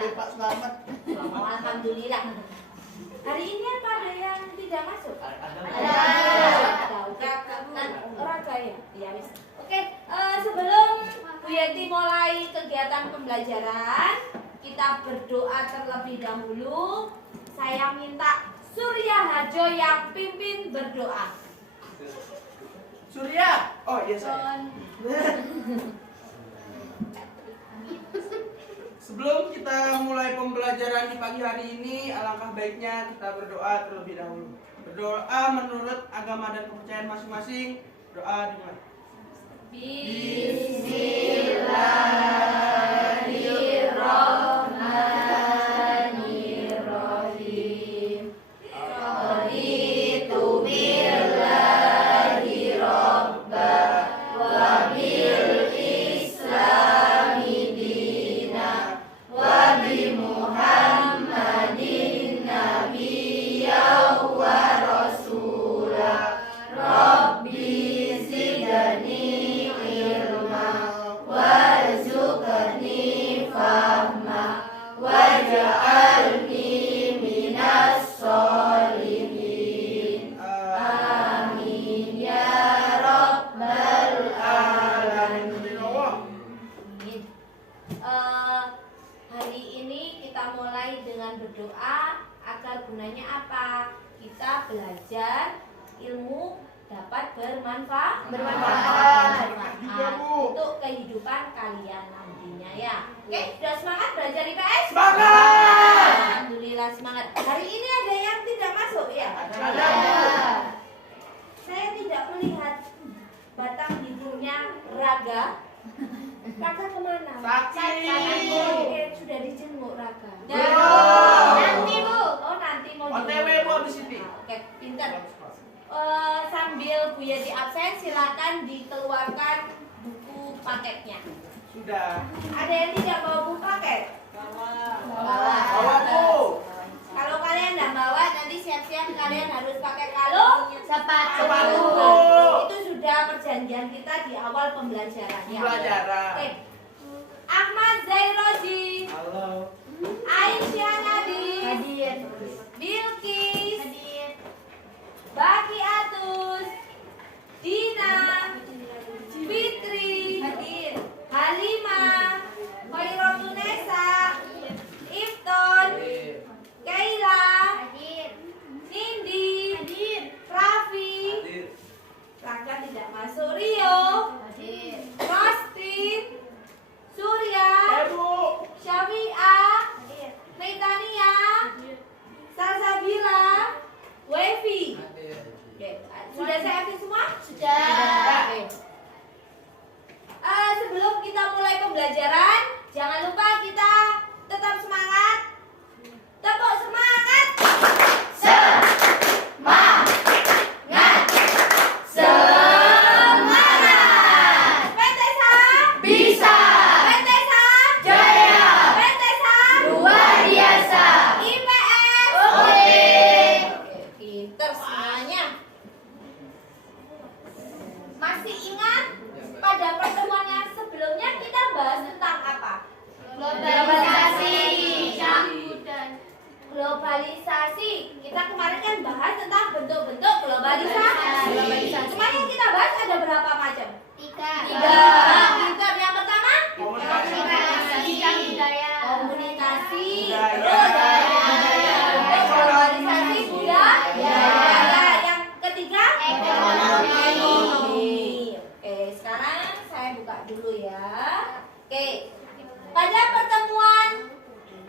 Pak Selamat. Oh, alhamdulillah. Hari ini apa ada yang tidak masuk? Ada. Udah kan Raga ya? Iya, wis. Oke, sebelum Bu Yeti mulai kegiatan pembelajaran, kita berdoa terlebih dahulu. Saya minta Surya Harjo yang pimpin berdoa. Surya. Oh iya saya. Sebelum kita mulai pembelajaran di pagi hari ini, alangkah baiknya kita berdoa terlebih dahulu. Berdoa menurut agama dan kepercayaan masing-masing. Doa dimulai. Bismillahirrahmanirrahim. Raditu billahi robba wa bil islami dina wa bi Muhammadin nabiyya wa rasula. Rabbi zidni ilma warzuqni fahma waj'alni minas sholihin. Amin ya rabbal alamin. Amin. Hari ini kita mulai dengan berdoa agar gunanya apa? Kita belajar ilmu dapat bermanfaat untuk kehidupan kalian nantinya ya. Oke, sudah semangat belajar IPS? Semangat! Alhamdulillah semangat. Hari ini ada yang tidak masuk ya? Ada. Saya tidak melihat batang hidungnya Raga. Raga kemana? Sakit. Oke, sudah dijenguk Raga. Belum. Nanti Bu. Oh nanti mau OTW dijenguk. Bu habis ini. Oke, pintar. Sambil Bu Yeti absen, silakan dikeluarkan buku paketnya. Sudah. Ada yang tidak bawa buku paket? Bawa Bu. Kalau kalian tidak bawa, nanti siap-siap kalian harus pakai kalung, sepatu. Itu sudah perjanjian kita di awal pembelajaran ya. Pembelajaran. Oke. Ahmad Zairoji, Halo. Aisyah Nadi, Hadir. Bilkis, Hadir. Baki Atus, Dina, Fitri, Hadir. Halimah, Khairotunesa, Ifton, Kaila, Hadir. Nindi, Hadir. Raffi, Raka tidak masuk, Rio, Hadir. Rosti, Surya, Bu. Syafi'ah, Hadir. Meitania, Salsabila, Wevi. Oke, sudah saya ambil semua? Sudah. Oke. Sebelum kita mulai pembelajaran, jangan lupa kita tetap semangat. Tepuk semangat. Semangat. Pentesa Bisa. Pentesa Jaya. Pentesa Luar biasa. IPS. Oke. Pinter semuanya. Masih ingat pada pertemuan yang sebelumnya kita bahas tentang apa? Globalisasi. Globalisasi. Kita kemarin kan bahas tentang bentuk-bentuk globalisasi. Globalisasi. Kemarin kita bahas ada berapa macam? Tiga. Pinter. Yang pertama Komunikasi. Budaya. komunikasi. Budaya. Terus globalisasi budaya. Yang ketiga Ekonomi. Oke, sekarang saya buka dulu ya. Oke, pada pertemuan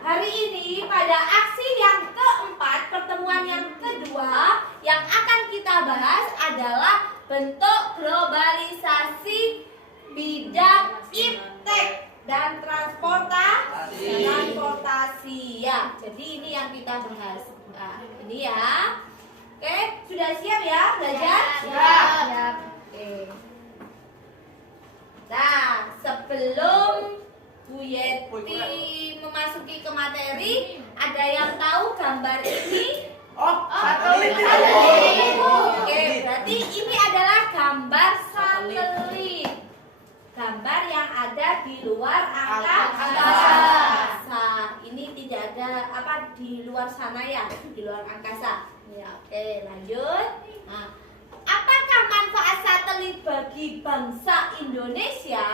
hari ini, pada aksi yang keempat, pertemuan yang kedua, yang akan kita bahas adalah bentuk globalisasi bidang iptek dan transportasi ya. Jadi ini yang kita bahas. Nah, ini ya. Oke, sudah siap ya belajar? Siap. Oke. Nah, sebelum Bu Yeti memasuki ke materi, ada yang tahu gambar ini? Oh, satelit itu. satelit. Oke, berarti ini adalah gambar satelit. Gambar yang ada di luar angkasa. Ini luar sana ya, di luar angkasa. Ya, oke, lanjut. Nah, apakah manfaat satelit bagi bangsa Indonesia?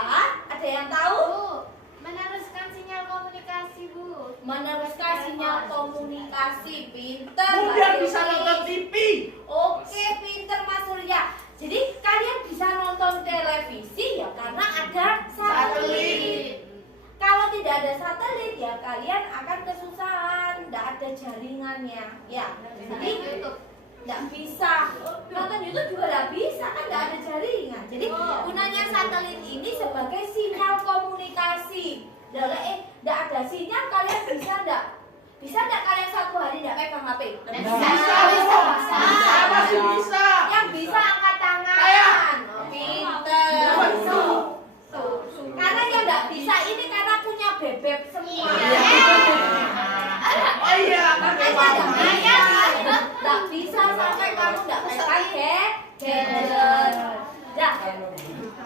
Ada yang tahu? Bu, meneruskan sinyal komunikasi, Bu. Meneruskan sinyal komunikasi. Pinter, Kemudian Mbak bisa Dewi. nonton TV. Oke, pinter Mas Surya. Jadi kalian bisa nonton televisi ya karena ada satelit. Kalau tidak ada satelit ya kalian akan kesusahan, tidak ada jaringannya. Ya, jadi tidak bisa nonton YouTube juga tidak bisa kan tidak ada jaringan. Jadi gunanya satelit ini sebagai sinyal komunikasi. Tidak ada sinyal kalian bisa tidak? Bisa tidak kalian satu hari tidak pegang HP? Masih bisa. Yang bisa angkat tangan. Saya. Pinter. Karena yang tidak bisa ini karena punya bebek semua. Oh iya, Makanya tidak bisa sampai kamu tidak pegang gadget.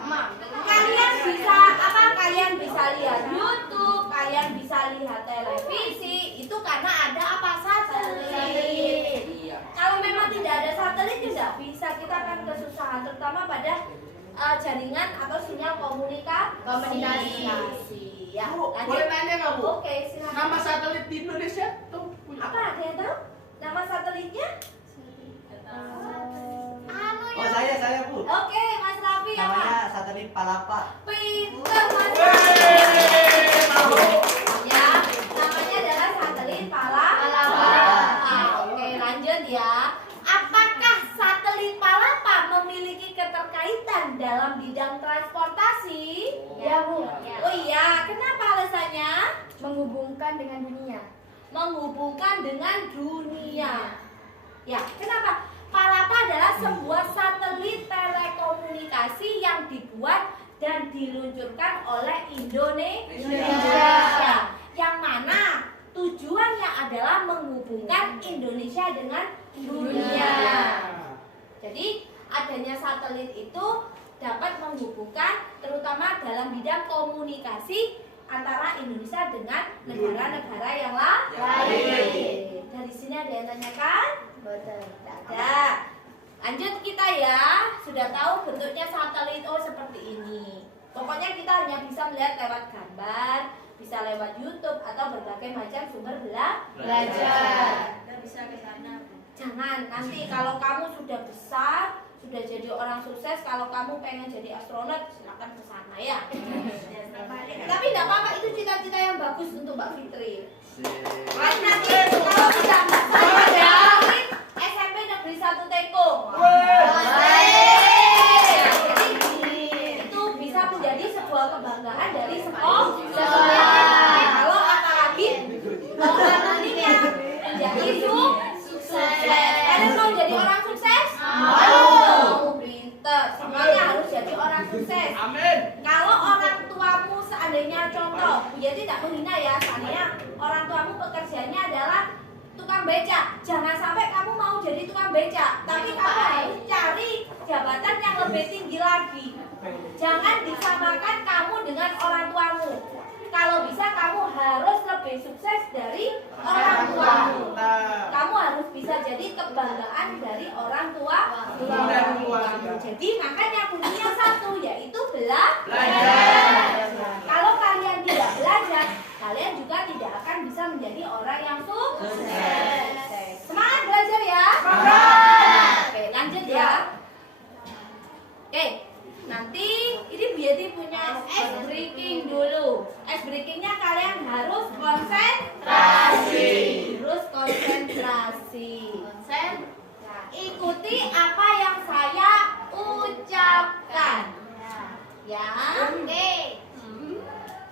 Nah, kalian bisa apa? Kalian bisa lihat YouTube, kalian bisa lihat televisi. Itu karena ada apa? Satelit. Kalau memang tidak ada satelit tidak bisa, kita akan kesusahan terutama pada jaringan atau sinyal komunikasi. Ya, Bu, lanjut. boleh nanya nggak, Bu? Oke, silakan. Nama satelit di Indonesia tuh punya Apa ada yang tahu? Nama satelitnya? Oh saya Bu. Oke, Mas Raffi apa? Namanya satelit Palapa. Pinter Mas Raffi. Ya, namanya adalah satelit Palapa. Oke, lanjut ya. Apakah satelit Palapa memiliki keterkaitan dalam bidang transportasi? Ya, Bu. Oh iya, kenapa alasannya? Menghubungkan dengan dunia. Menghubungkan dengan dunia. Ya, kenapa? Palapa adalah sebuah satelit telekomunikasi yang dibuat dan diluncurkan oleh Indonesia. Yang mana tujuannya adalah menghubungkan Indonesia dengan dunia. Jadi adanya satelit itu dapat menghubungkan terutama dalam bidang komunikasi antara Indonesia dengan negara-negara yang lain. Dari sini ada yang tanyakan? Tidak ada. Lanjut kita ya. Sudah tahu bentuknya satelit seperti ini. Pokoknya kita hanya bisa melihat lewat gambar, bisa lewat YouTube atau berbagai macam sumber belajar. Kita bisa ke sana. Jangan nanti kalau kamu sudah besar, sudah jadi orang sukses, kalau kamu pengen jadi astronot, silakan ke sana ya. Tapi tidak apa-apa, itu cita-cita yang bagus untuk Mbak Fitri. Nanti kalau sudah besar ya, SMP Negeri 1 Tekong. Jadi itu bisa menjadi sebuah kebanggaan dari sekolah. Kalau apalagi mau ini yang menjadi sukses. Kalian mau jadi orang sukses? Mau. Pinter. Semuanya harus jadi orang sukses. Amin. Kalau orang tuamu seandainya contoh, ya tidak menghina ya, seandainya orang tuamu pekerjaannya adalah tukang becak, jangan sampai kamu mau jadi tukang becak, tapi kamu harus cari jabatan yang lebih tinggi lagi. Jangan disamakan kamu dengan orang tuamu. Kalau bisa kamu harus lebih sukses dari orang tuamu. Kamu harus bisa jadi kebanggaan dari orang tua. Jadi makanya kuncinya satu, yaitu belajar. Kalau kalian tidak belajar, kalian juga tidak akan bisa menjadi orang yang sukses. Semangat belajar ya. Oke, lanjut ya. Oke, nanti ini Biati punya ice breaking dulu. Ice breakingnya kalian harus konsentrasi. Nah, ikuti apa yang saya ucapkan. Ya. Oke.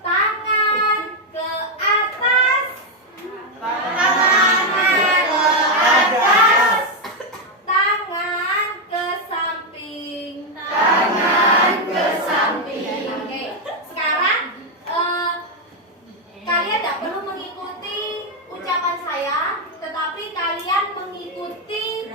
Tangan ke atas. Tangan ke atas. Tangan ke samping. Oke. Sekarang kalian tidak perlu mengikuti ucapan saya, tetapi kalian mengikuti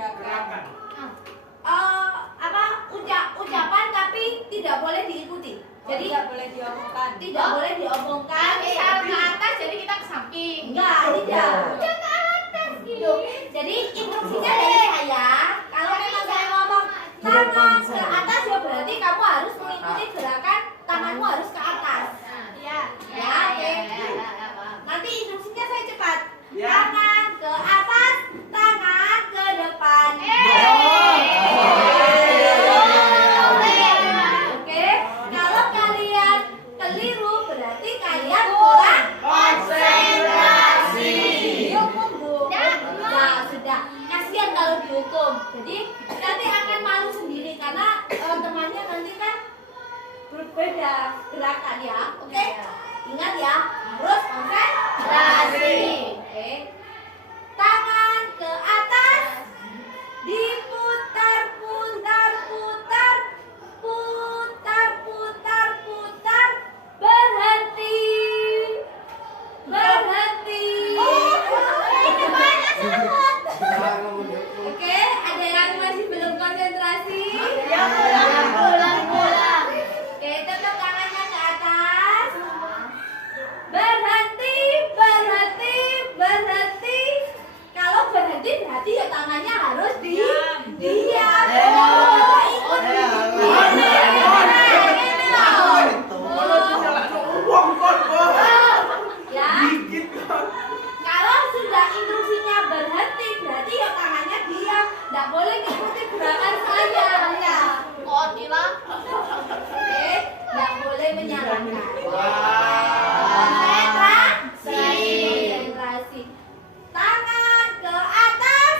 ucapan tapi tidak boleh diikuti. Jadi tidak boleh diomongkan. Tidak boleh diomongkan. Misal ke atas jadi kita ke samping. Enggak, tidak. Udah ke atas. Yuk, jadi instruksinya dari saya. Kalau memang saya ngomong tangan ke atas, ya berarti kamu harus mengikuti gerakan tanganmu harus ke atas. Iya. Ya, oke. Nanti instruksinya saya cepat. Ya. Tangan ke atas, tangan ke depan. Oke, kalau kalian keliru berarti kalian kurang konsentrasi. dihukum dong. Nah, sudah. Kasihan kalau dihukum. Jadi nanti akan malu sendiri karena temannya nanti kan berbeda gerakan ya. Oke? Ingat ya, harus konsentrasi. Oke. Tangan ke atas, diputar, putar, putar, putar, putar, putar, berhenti, berhenti. Ini banyak sangat. Oke, ada yang masih belum konsentrasi? Oke, tetap tangannya ke atas. Berhenti, berhenti, berhenti. Kalau berhenti berarti ya tangannya harus diam. Oh, ikut. Ini loh. Kalau bisa buang kon. Ya. Gigit kon. Kalau sudah instruksinya berhenti berarti ya tangannya diam. Nggak boleh ngikuti gerakan saya ya. Oke, nggak boleh menyalahkan. Konsentrasi. Tangan ke atas,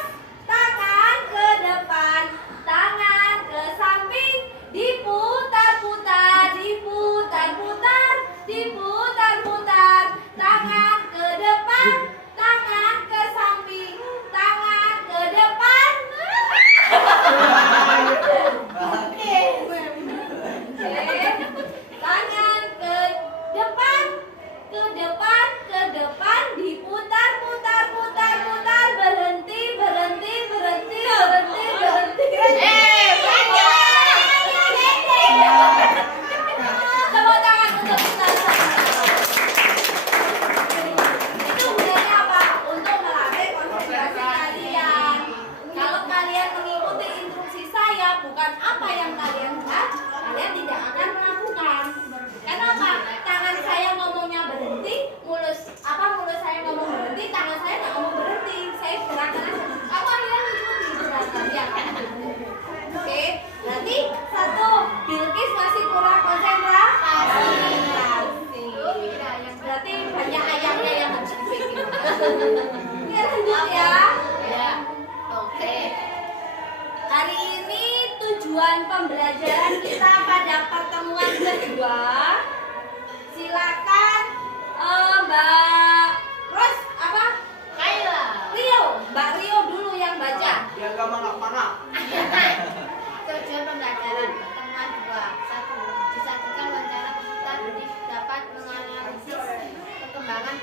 tangan ke depan, tangan ke samping, diputar-putar, diputar-putar, diputar-putar, tangan ke depan, tangan ke samping, tangan ke depan. Oke. Tangan ke depan, ke depan, ke depan, diputar, putar, putar, putar, berhenti, berhenti, berhenti, berhenti, berhenti. Tepuk tangan untuk kita. Itu gunanya apa? Untuk melatih konsentrasi kalian. Kalau kalian mengikuti instruksi saya, bukan apa yang kalian buat, kalian tidak akan melakukan. Kenapa? Tangan saya ngomongnya berhenti, mulut saya ngomong berhenti, tangan saya nggak ngomong berhenti. Saya gerakan aja. Kamu akhirnya mengikuti gerakan ya kan? Oke, berarti satu, Bilkis masih kurang konsentrasi. Berarti banyak ayamnya yang harus dibikin. Oke, lanjut ya. Oke. Hari ini tujuan pembelajaran kita pada pertemuan kedua. Silakan Mbak Ros apa? Mbak Rio dulu yang baca. Biar gak mangap-mangap. Tujuan pembelajaran pertemuan 2. 1. Disajikan wawancara peserta didik dapat menganalisis perkembangan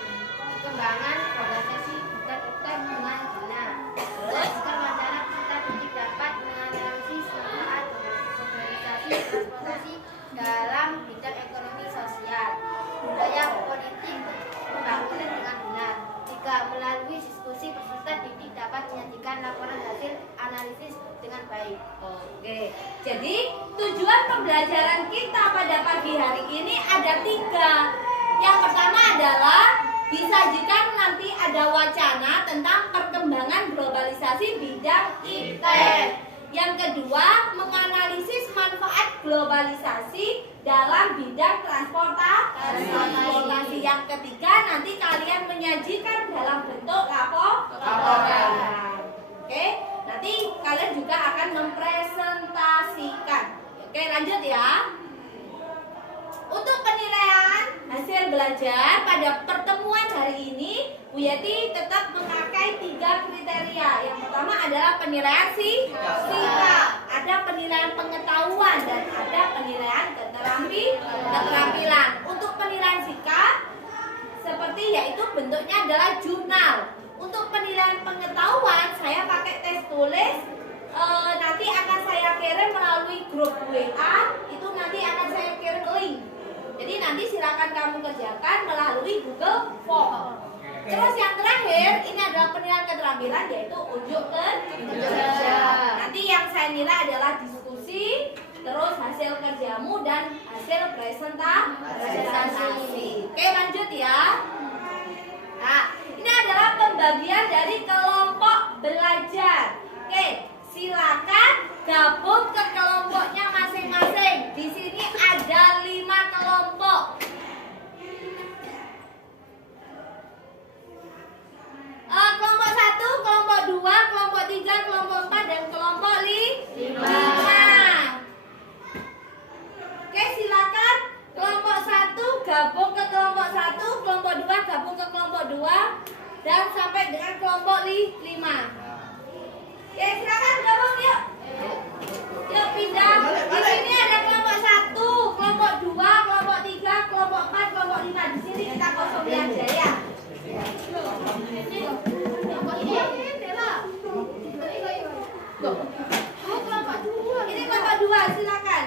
organisasi bukan dengan benar. Disajikan wawancara peserta didik dapat menganalisis manfaat organisasi transportasi dalam bidang ekonomi sosial, budaya politik pembangunan dengan benar. 3. Melalui diskusi peserta didik dapat menyajikan laporan hasil analisis dengan baik. Oke, jadi tujuan pembelajaran kita pada pagi hari ini ada 3. Yang pertama adalah disajikan nanti ada wacana tentang perkembangan globalisasi bidang IT. Yang kedua, menganalisis manfaat globalisasi dalam bidang transportasi. Yang ketiga, nanti kalian menyajikan dalam bentuk laporan. Oke, nanti kalian juga akan mempresentasikan. Oke, lanjut ya. Untuk penilaian hasil belajar pada pertemuan hari ini, Bu Yeti tetap memakai 3 kriteria. Yang pertama adalah penilaian sikap, ada penilaian pengetahuan, dan ada penilaian keterampilan. Untuk penilaian sikap, seperti yaitu bentuknya adalah jurnal. Untuk penilaian pengetahuan, saya pakai tes tulis. Nanti akan saya kirim melalui grup WA. Itu nanti akan saya kirim link. Jadi nanti silakan kamu kerjakan melalui Google Form. Terus yang terakhir, ini adalah penilaian keterampilan, yaitu unjuk kerja. Nanti yang saya nilai adalah diskusi, terus hasil kerjamu dan hasil presentasi. Oke, lanjut ya. Nah, ini adalah pembagian dari kelompok belajar. Oke, silakan gabung ke kelompoknya masing-masing. Di sini ada 5 kelompok. Kelompok 1, kelompok 2, kelompok 3, kelompok 4, dan kelompok 5. Oke, silakan kelompok 1 gabung ke kelompok 1, kelompok 2 gabung ke kelompok 2, dan sampai dengan kelompok 5. Oke, silakan gabung yuk. Yuk pindah. Di sini ada kelompok 1, kelompok 2, kelompok 3, kelompok 4, kelompok 5. Di sini kita kosongin aja ya. Ini kelompok 2, silakan.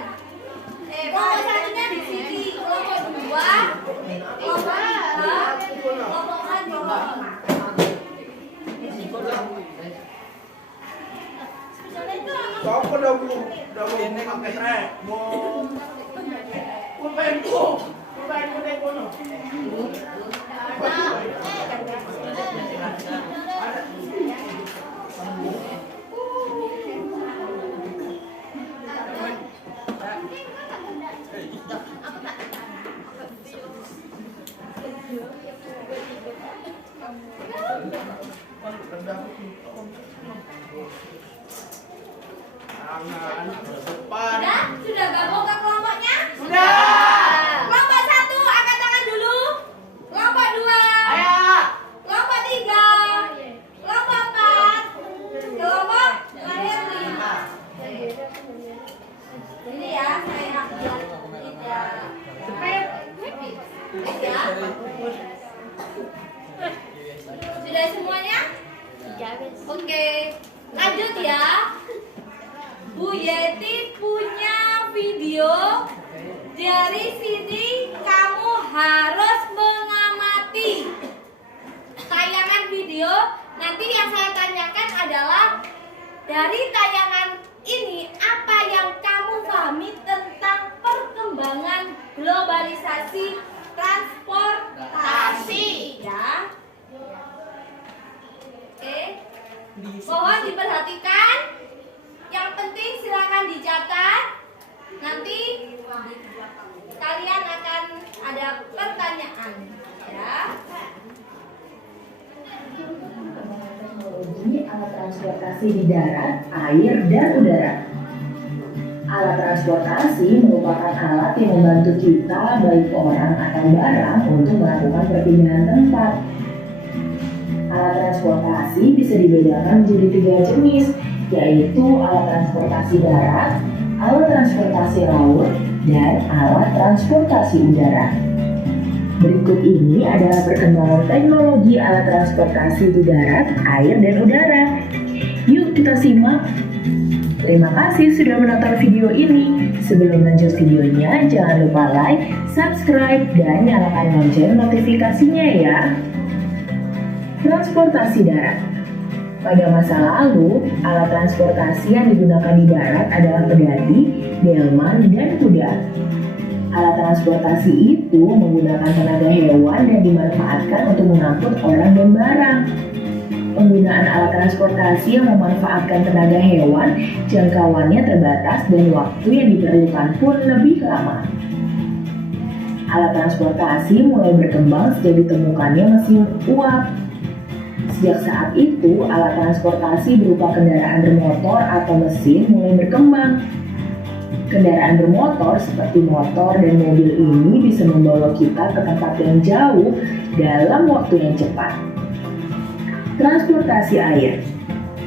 Kelompok 1-nya di sini, kelompok 2, kelompok 3, kelompok 4, kelompok 5. Siapa dah bu pakai trek? Mau pulpenku deh kono. Sudah gabung ke kelompoknya? Sudah. Kelompok 1 angkat tangan dulu. Kelompok 2. Ayo. Kelompok 3. Kelompok 4. Kelompok terakhir 5. Ini ya, saya biar tidak ya. Sudah semuanya? Oke, lanjut ya. Bu Yeti punya video. Dari sini kamu harus mengamati tayangan video. Nanti yang saya tanyakan adalah dari tayangan ini apa yang kamu pahami tentang perkembangan globalisasi transportasi ya. Oke. Mohon diperhatikan. Yang penting silakan dicatat. Nanti kalian akan ada pertanyaan ya. Teknologi alat transportasi di darat, air, dan udara. Alat transportasi merupakan alat yang membantu kita baik orang atau barang untuk melakukan perpindahan tempat. Alat transportasi bisa dibedakan menjadi 3 jenis, yaitu alat transportasi darat, alat transportasi laut, dan alat transportasi udara. Berikut ini adalah perkembangan teknologi alat transportasi di darat, air, dan udara. Yuk kita simak. Terima kasih sudah menonton video ini. Sebelum lanjut videonya, jangan lupa like, subscribe, dan nyalakan lonceng notifikasinya ya. Transportasi darat. Pada masa lalu, alat transportasi yang digunakan di darat adalah pedati, delman, dan kuda. Alat transportasi itu menggunakan tenaga hewan dan dimanfaatkan untuk mengangkut orang dan barang. Penggunaan alat transportasi yang memanfaatkan tenaga hewan, jangkauannya terbatas dan waktu yang diperlukan pun lebih lama. Alat transportasi mulai berkembang sejak ditemukannya mesin uap. Sejak saat itu, alat transportasi berupa kendaraan bermotor atau mesin mulai berkembang. Kendaraan bermotor seperti motor dan mobil ini bisa membawa kita ke tempat yang jauh dalam waktu yang cepat. Transportasi air.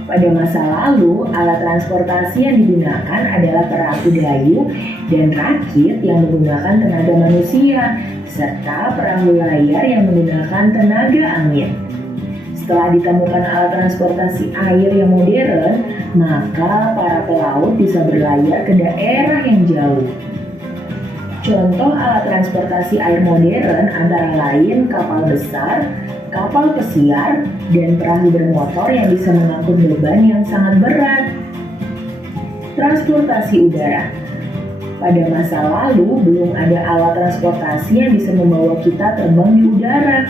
Pada masa lalu, alat transportasi yang digunakan adalah perahu dayu dan rakit yang menggunakan tenaga manusia, serta perahu layar yang menggunakan tenaga angin. Setelah ditemukan alat transportasi air yang modern, maka para pelaut bisa berlayar ke daerah yang jauh. Contoh alat transportasi air modern antara lain kapal besar, kapal pesiar, dan perahu bermotor yang bisa mengangkut beban yang sangat berat. Transportasi udara. Pada masa lalu, belum ada alat transportasi yang bisa membawa kita terbang di udara.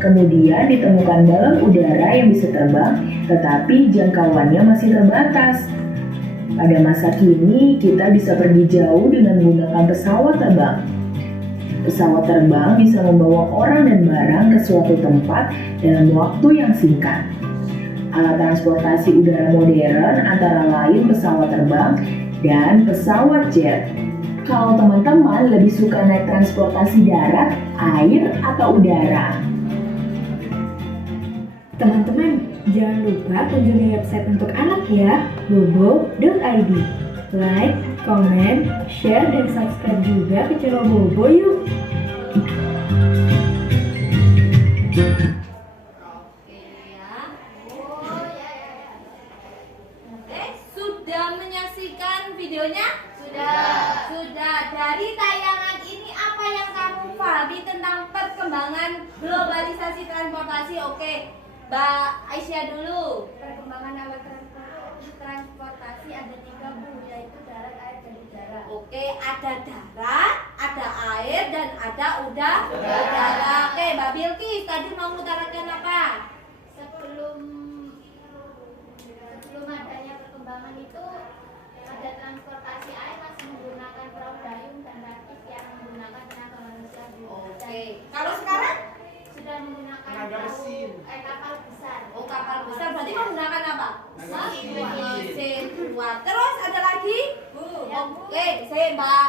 Kemudian ditemukan balon udara yang bisa terbang, tetapi jangkauannya masih terbatas. Pada masa kini, kita bisa pergi jauh dengan menggunakan pesawat terbang. Pesawat terbang bisa membawa orang dan barang ke suatu tempat dalam waktu yang singkat. Alat transportasi udara modern antara lain pesawat terbang dan pesawat jet. Kalau teman-teman lebih suka naik transportasi darat, air, atau udara? Teman-teman, jangan lupa kunjungi website untuk anak ya, bobo.id. Like, comment, share, dan subscribe juga ke channel Bobo yuk. Oke ya. Oke, sudah menyaksikan videonya? Sudah. Dari tayangan ini apa yang kamu pahami tentang perkembangan globalisasi transportasi? Oke, Mbak Aisyah dulu. Perkembangan alat transportasi ada 3 Bu, yaitu darat, air, dan udara. Oke, ada darat, ada air, dan ada udara. Oke, Mbak Bilkis tadi mau mengutarakan apa? Sebelum adanya perkembangan itu ada transportasi air masih menggunakan perahu dayung dan rakit yang menggunakan tenaga manusia. Bu. Oke, kalau sekarang? Sudah menggunakan Tenaga mesin. kapal besar. Oh, kapal besar berarti menggunakan apa? Mesin. Mesin kuat. Terus ada lagi? Oke, saya Mbak.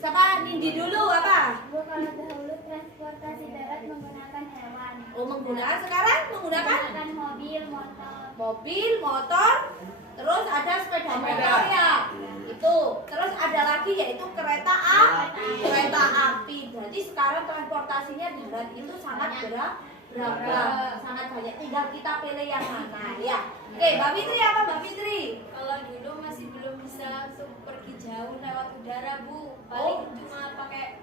Siapa Nindi dulu apa? Bu, kalau dahulu transportasi darat menggunakan hewan. Oh, menggunakan sekarang menggunakan Menggunakan mobil, motor. mobil, motor, terus ada sepeda motor ya. Itu. Terus ada lagi yaitu kereta api. Berarti sekarang transportasinya darat itu sangat beragam, sangat banyak. Tinggal kita pilih yang mana ya. Oke, Mbak Fitri apa Mbak Fitri? Kalau dulu masih belum bisa untuk pergi jauh lewat udara, Bu. Paling cuma pakai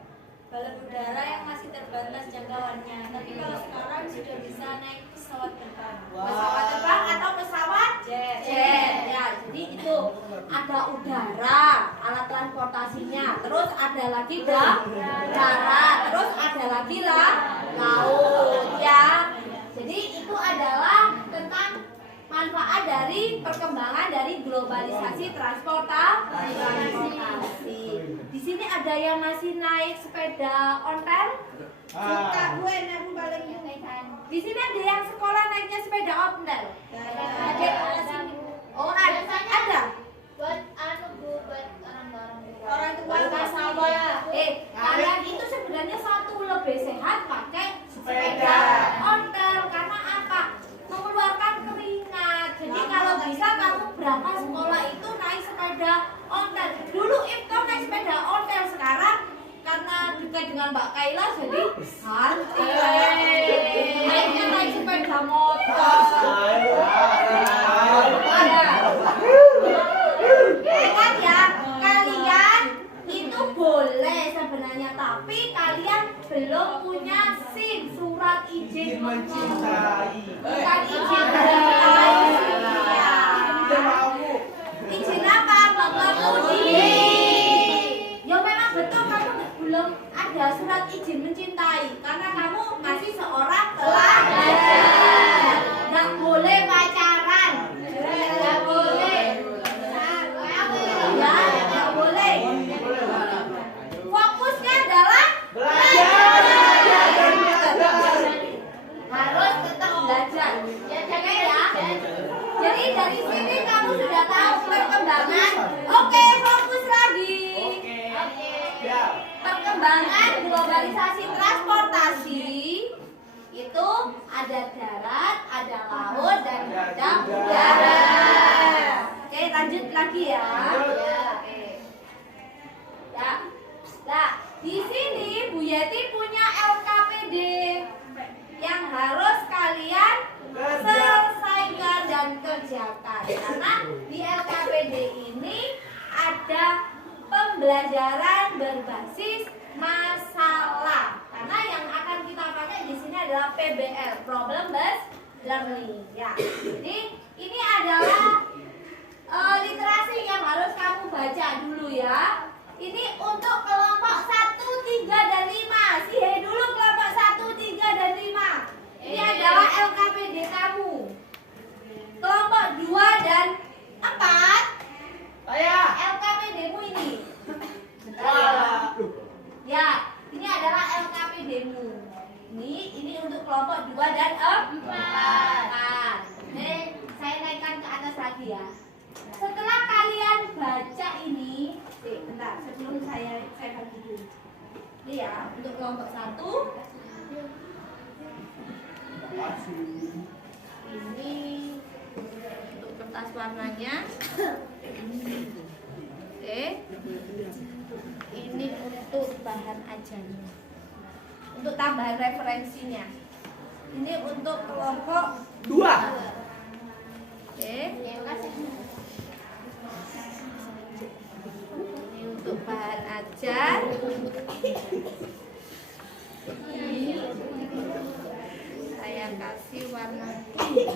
balon udara yang masih terbatas jangkauannya. Tapi kalau sekarang sudah bisa naik pesawat terbang. Pesawat terbang atau pesawat Jet. ya. Jadi itu ada udara, alat transportasinya. Terus ada lagi darat. Terus ada lagi laut ya. Jadi itu adalah tentang manfaat dari perkembangan dari globalisasi transportasi. Di sini ada yang masih naik sepeda ontel. Suka gue naik paling di sini ada yang sekolah naiknya sepeda ontel. Oh ada. Buat Bu, buat orang-orang Orang tua saya. Kalian itu sebenarnya satu lebih sehat pakai sepeda ontel karena apa? Mengeluarkan keringat. Jadi kalau bisa kamu berangkat sekolah itu naik sepeda ontel. Dulu Ibto naik sepeda ontel, sekarang karena dekat dengan Mbak Kaila jadi santai. Naiknya naik sepeda motor. Ingat ya, kalian itu boleh sebenarnya, tapi kalian belum punya SIM, surat izin mencintai. Bukan izin mencintai. Izin apa? Mengemudi. Ya memang betul kamu belum ada surat izin mencintai karena kamu masih seorang pelajar. Nggak boleh pacaran. Nggak boleh. Ya, nggak boleh. Fokusnya adalah harus tetap belajar. Oke ya. Jadi dari sini kamu sudah tahu perkembangan. Oke, fokus lagi. Perkembangan globalisasi transportasi itu ada darat, ada laut, dan ada udara. Oke, lanjut lagi ya. Oke. Ya. Nah, di sini Bu Yeti punya LKPD yang harus kalian selesaikan dan kerjakan. Karena di LKPD ini ada pembelajaran berbasis masalah. Karena yang akan kita pakai di sini adalah PBL, Problem Based Learning. Ya, jadi ini adalah literasi yang harus kamu baca dulu ya. Ini untuk kelompok 1, 3, dan 5. Sihe dulu kelompok 1, 3, dan 5. Ini adalah LKPD kamu. Kelompok 2 dan 4. Saya. LKPD-mu ini. Ya, ini adalah LKPD-mu. Ini untuk kelompok 2 dan 4. Nih, saya naikkan ke atas lagi ya. Setelah kalian baca ini, bentar, sebelum saya bagi dulu. Ini ya, untuk kelompok 1. Ini untuk kertas warnanya. Oke. Ini untuk bahan ajarnya. Untuk tambahan referensinya. Ini untuk kelompok 2. Oke. Ini untuk bahan ajar. Ini saya kasih warna kuning.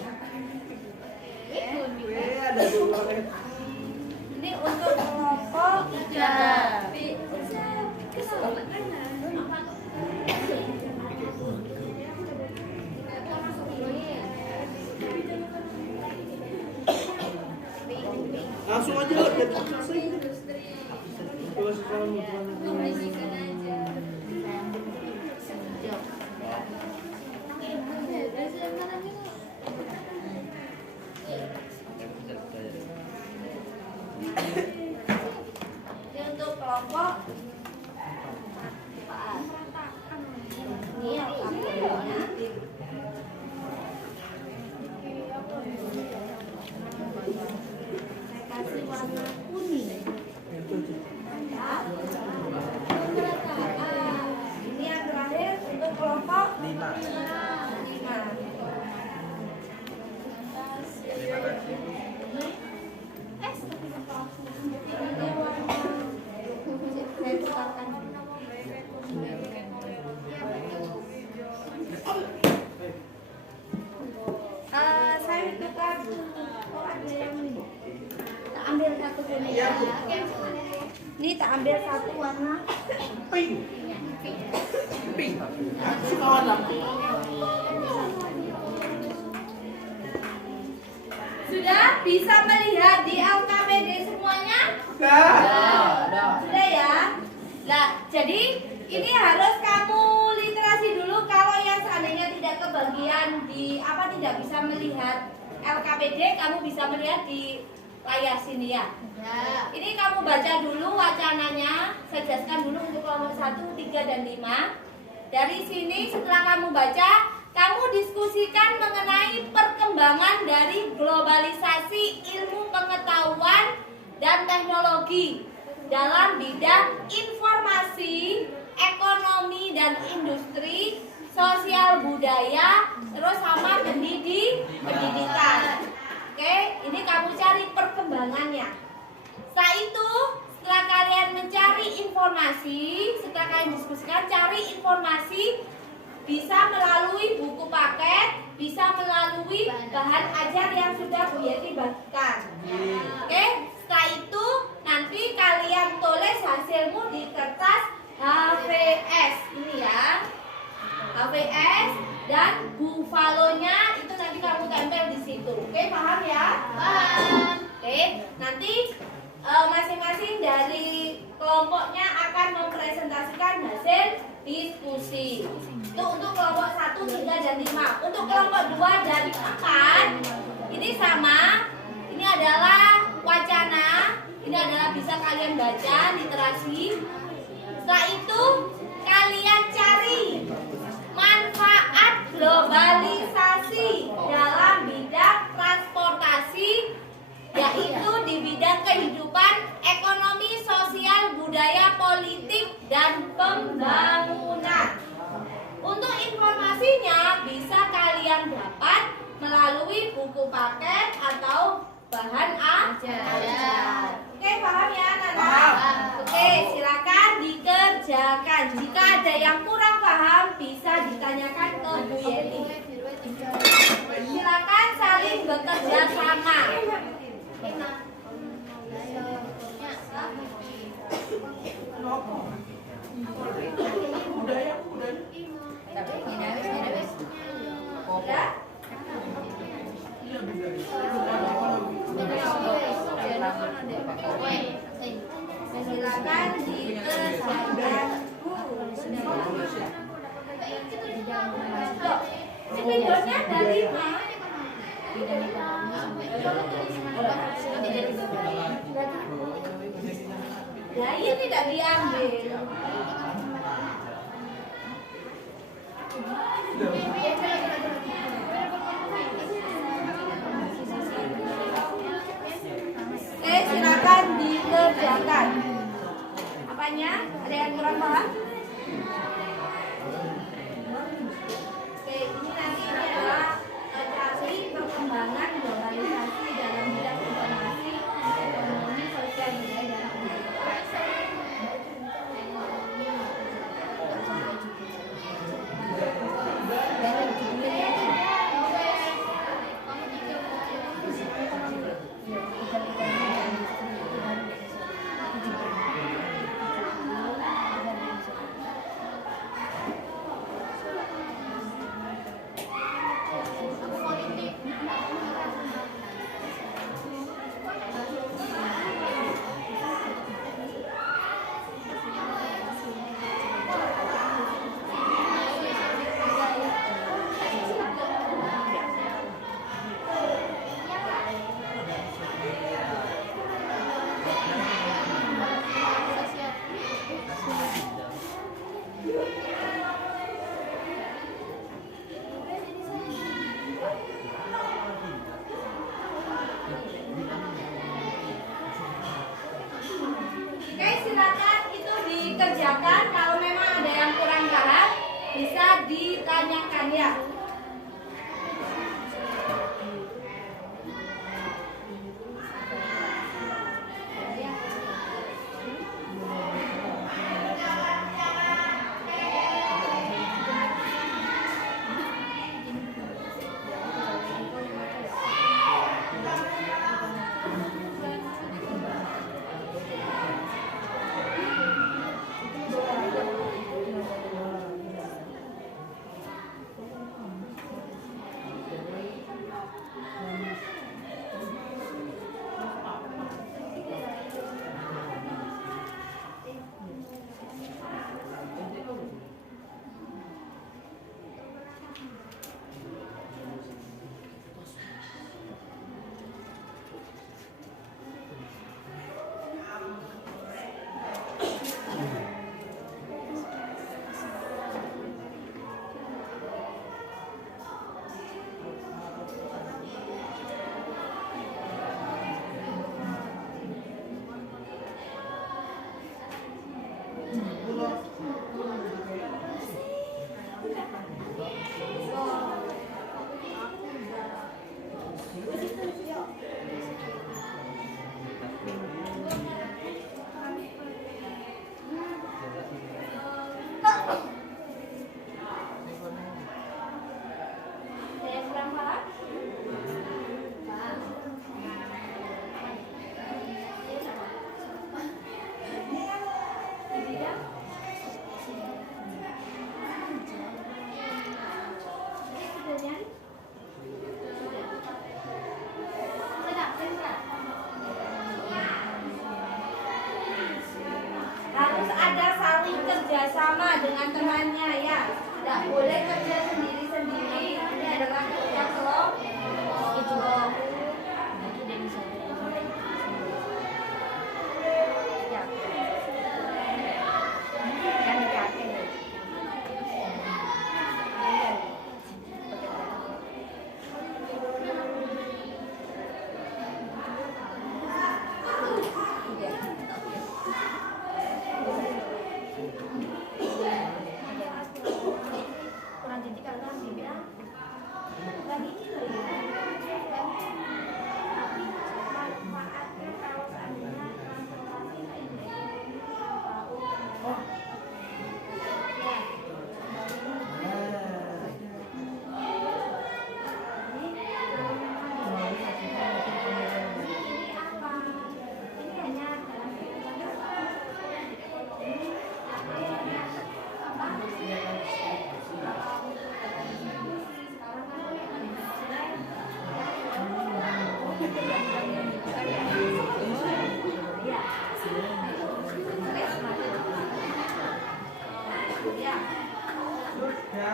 Ini untuk kelompok 3. Langsung aja loh, biar selesai. Ini untuk kelompok 4. Ini alfabetnya. Saya kasih warna kuning. Ini yang terakhir untuk kelompok 5. Saya tukar. Oh, ada yang ini. Tak ambil satu kuning. Ini tak ambil satu warna Pink. Pink. Aku suka warna pink. Sudah bisa melihat di LKPD semuanya? Sudah ya? Nah, jadi ini harus kamu literasi dulu. Kalau yang seandainya tidak kebagian tidak bisa melihat LKPD, kamu bisa melihat di layar sini ya. Ini kamu baca dulu wacananya. Saya jelaskan dulu untuk kelompok 1, 3, dan 5. Dari sini setelah kamu baca, kamu diskusikan mengenai perkembangan dari globalisasi ilmu pengetahuan dan teknologi dalam bidang informasi, ekonomi dan industri, sosial budaya, terus sama pendidikan. Oke, ini kamu cari perkembangannya. Setelah itu, setelah kalian mencari informasi, setelah kalian diskusikan, cari informasi bisa melalui buku paket, bisa melalui bahan ajar yang sudah Bu Yeti bagikan. Oke, setelah itu nanti kalian tulis hasilmu di kertas HVS ini ya. HVS dan buffalo-nya itu nanti kamu tempel di situ. Oke, paham ya? Paham. Oke, nanti masing-masing dari kelompoknya akan mempresentasikan hasil diskusi. Itu untuk kelompok 1, 3, dan 5. Untuk kelompok 2 dan 4 ini sama. Ini adalah wacana. Ini adalah bisa kalian baca literasi. Setelah itu kalian cari manfaat globalisasi dalam bidang transportasi, yaitu di bidang kehidupan ekonomi, sosial, budaya, politik, dan pembangunan. Untuk informasinya bisa kalian dapat melalui buku paket atau bahan ajar. Oke, paham ya anak-anak? Oke, silakan dikerjakan. Jika ada yang kurang paham bisa ditanyakan ke Bu saling bekerja sama. Budaya. Ya? Silakan dikerjakan. Spidolnya ada 5. Ya, ini tidak diambil. Oke, silakan dikerjakan. Apanya? Ada yang kurang paham? Oke, ini nanti adalah cari perkembangan globalisasi dalam bidang informasi, ekonomi, sosial, budaya, dan Oke, silakan itu dikerjakan. Kalau memang ada yang kurang paham, bisa ditanyakan ya. Ada yang kurang paham? Harus ada saling kerjasama dengan temannya ya. Tidak boleh kerja sendiri-sendiri. Ini adalah kerja kelompok. Kurang titik kalau bilang bukan ini loh ya. Ya.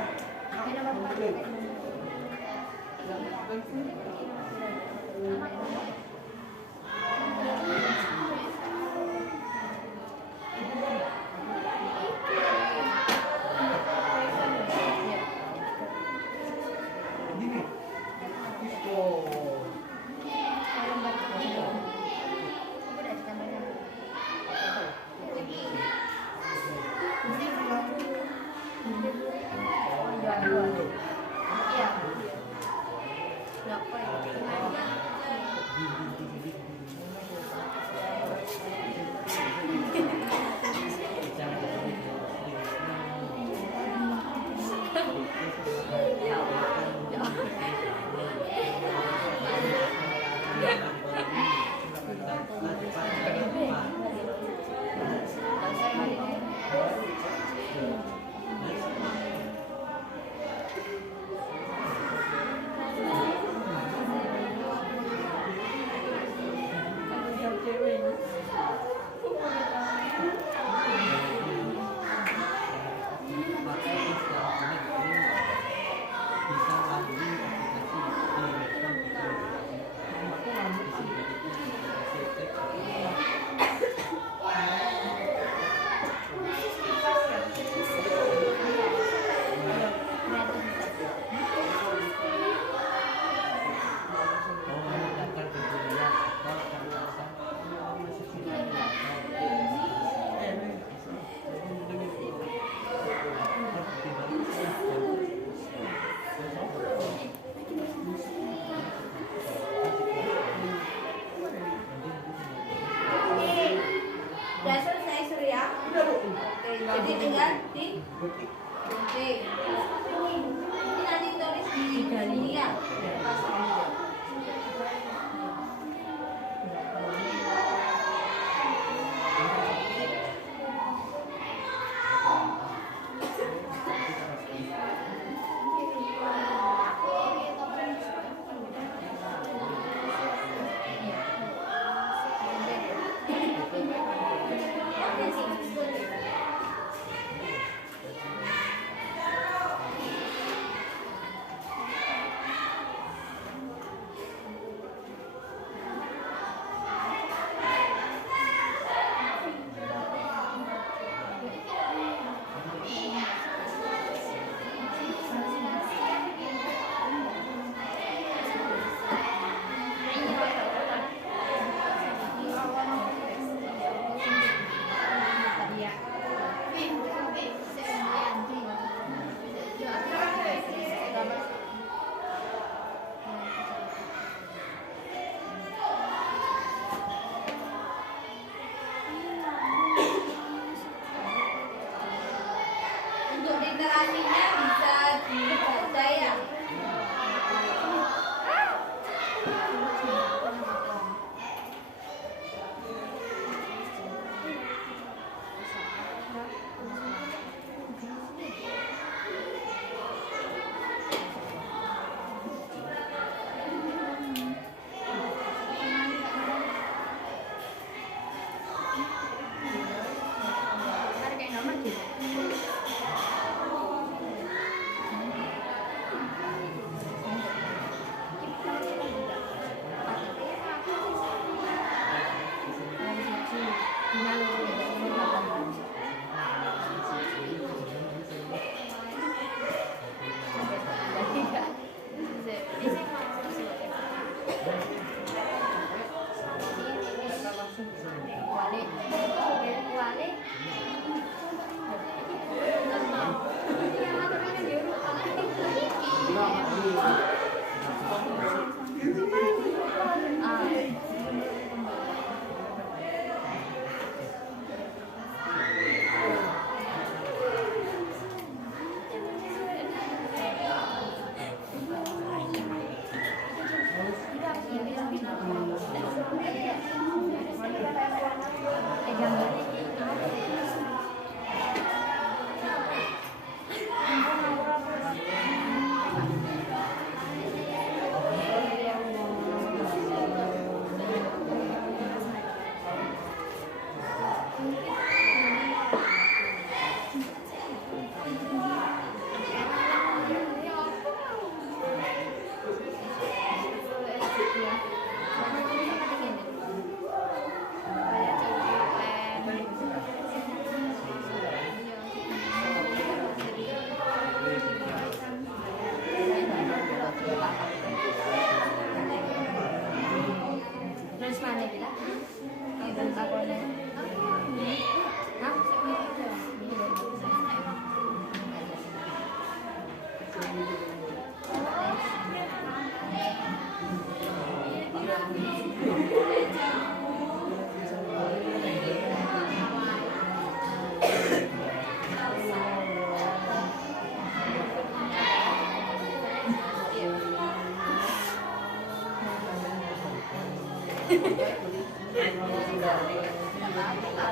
Udah selesai Surya? Oke, jadi tinggal di oke. Ini nanti tulis di sini ya. Untuk literasinya bisa dibaca ya.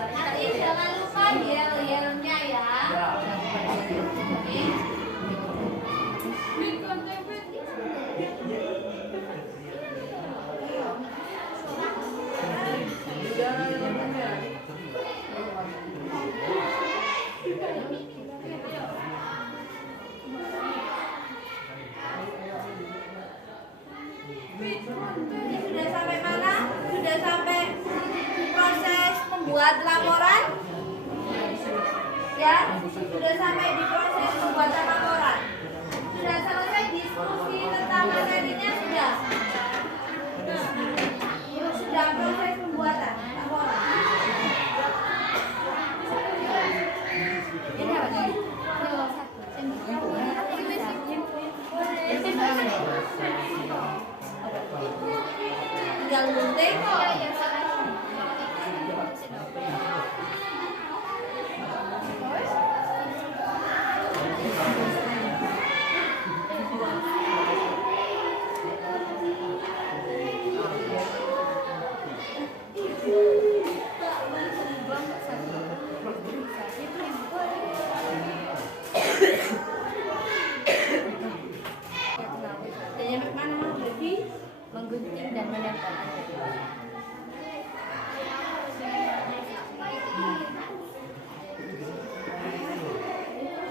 Nanti jangan lupa yel-yelnya ya. Oke. Ini sudah sampai mana? Sudah sampai proses membuat laporan? Ya, sudah sampai di proses pembuatan laporan. Sudah selesai diskusi tentang materinya sudah. Sudah proses pembuatan laporan. Ini apa nih? Tinggal gunting. Menggunting dan menempel.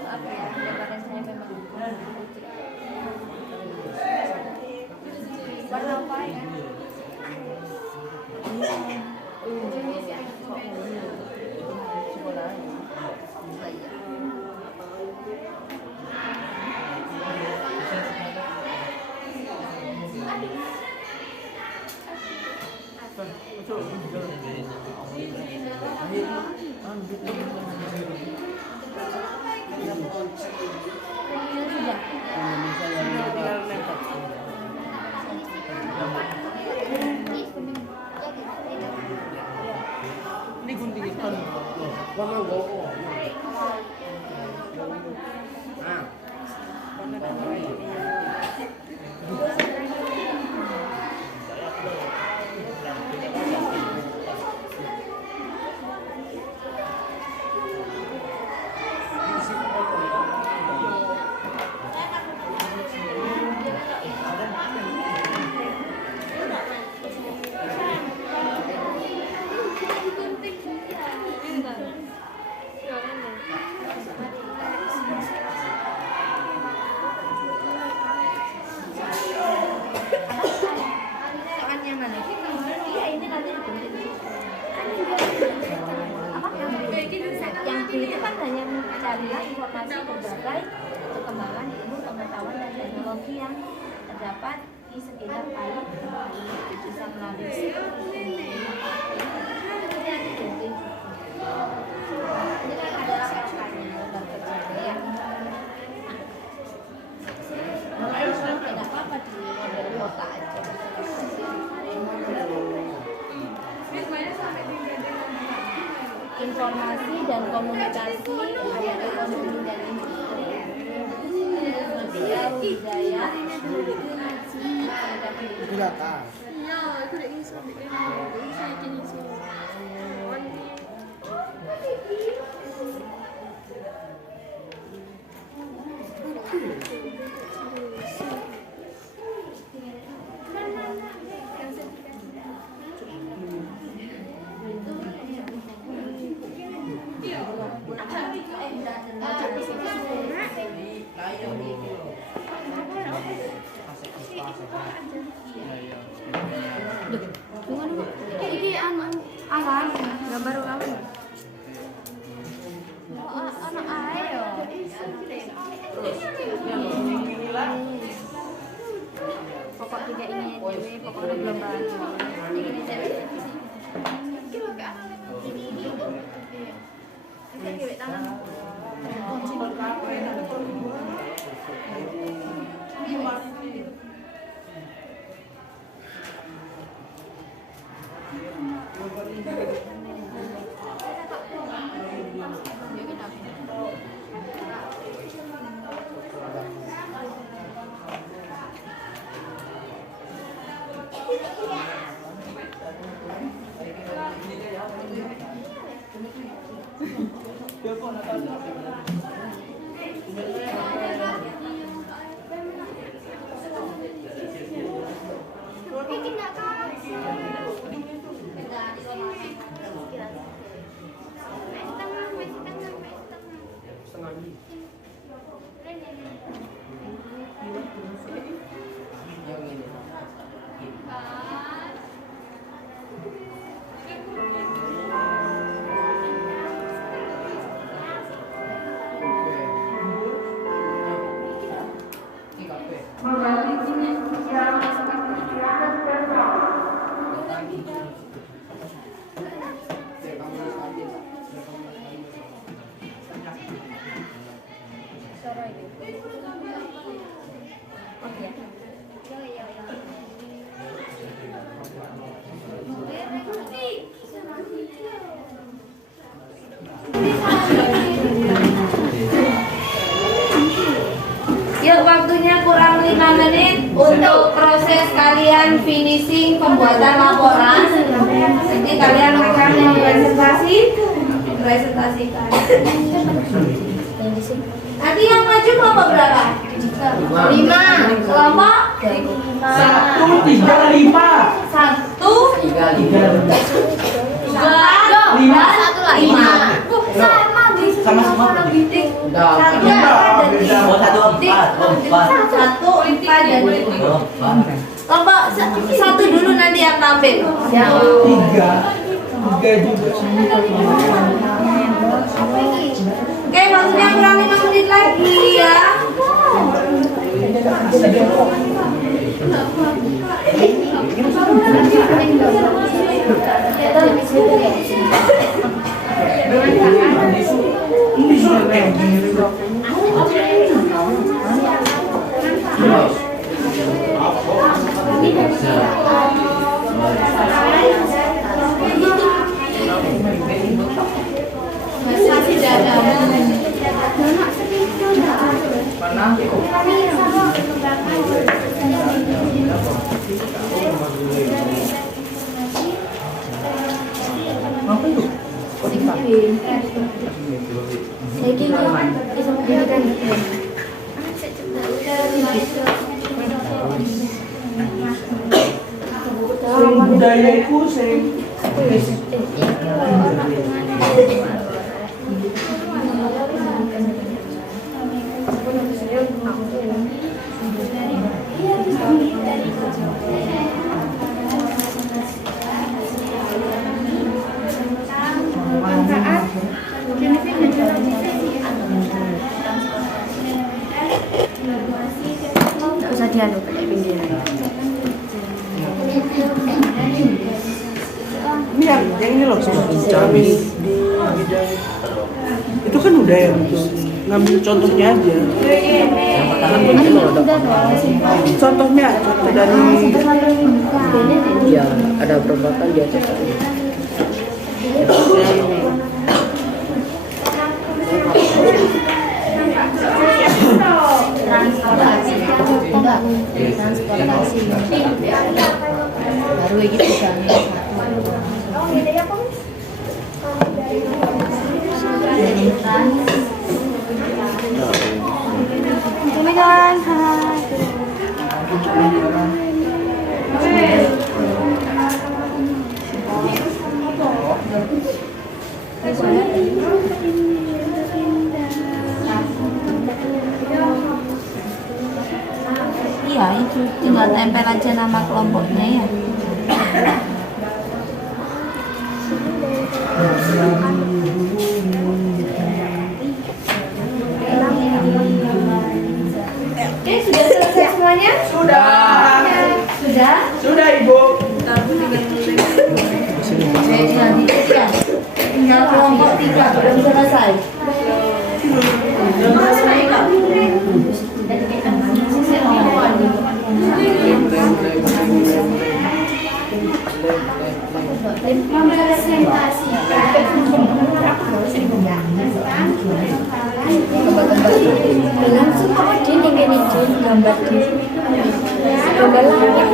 Maaf ya, gambaran saya memang warna apa ya? Ini gunting ikan. Warna gogo. mencarilah informasi berbagai perkembangan ilmu pengetahuan dan teknologi yang terdapat di sekitar paling bisa melalui ini kan adalah pertanyaan dan kejadian tidak apa-apa di model kota aja. Informasi dan komunikasi ada ekonomi dan industri, sosial, budaya, ada pendidikan. Iki anu awan gambar awan. Anak ayo. Pokok tiga ini dewe, pokoknya belum bahas. Ini cewek. Ini cewek tangan. Bikin nggak kak? Yuk, waktunya kurang 5 menit untuk proses kalian finishing pembuatan laporan. Nanti kalian akan presentasikan. Nanti yang maju kelompok berapa? 5. Kelompok 1, 3, 5. 1, 2, 5. Sama semua. Oh, 1, 4. 1, 4 dan 2. Kelompok 1 dulu nanti yang tampil. 3 juga. Oke, waktunya kurang 5 menit lagi ya. Masih ada. Budaya itu sing ini yang ini loh cabai. Itu kan udah ya, ngambil contohnya aja. Contohnya contoh dari ya ada beberapa kan dia cek transportasi baru gitu kan Iya, itu tinggal tempel aja nama kelompoknya ya. Oke, sudah selesai semuanya? Sudah. Sudah? Sudah, Ibu. Tinggal kelompok 3 belum selesai. Belum selesai kok. langsung kok dia ingin izin gambar di gambar langit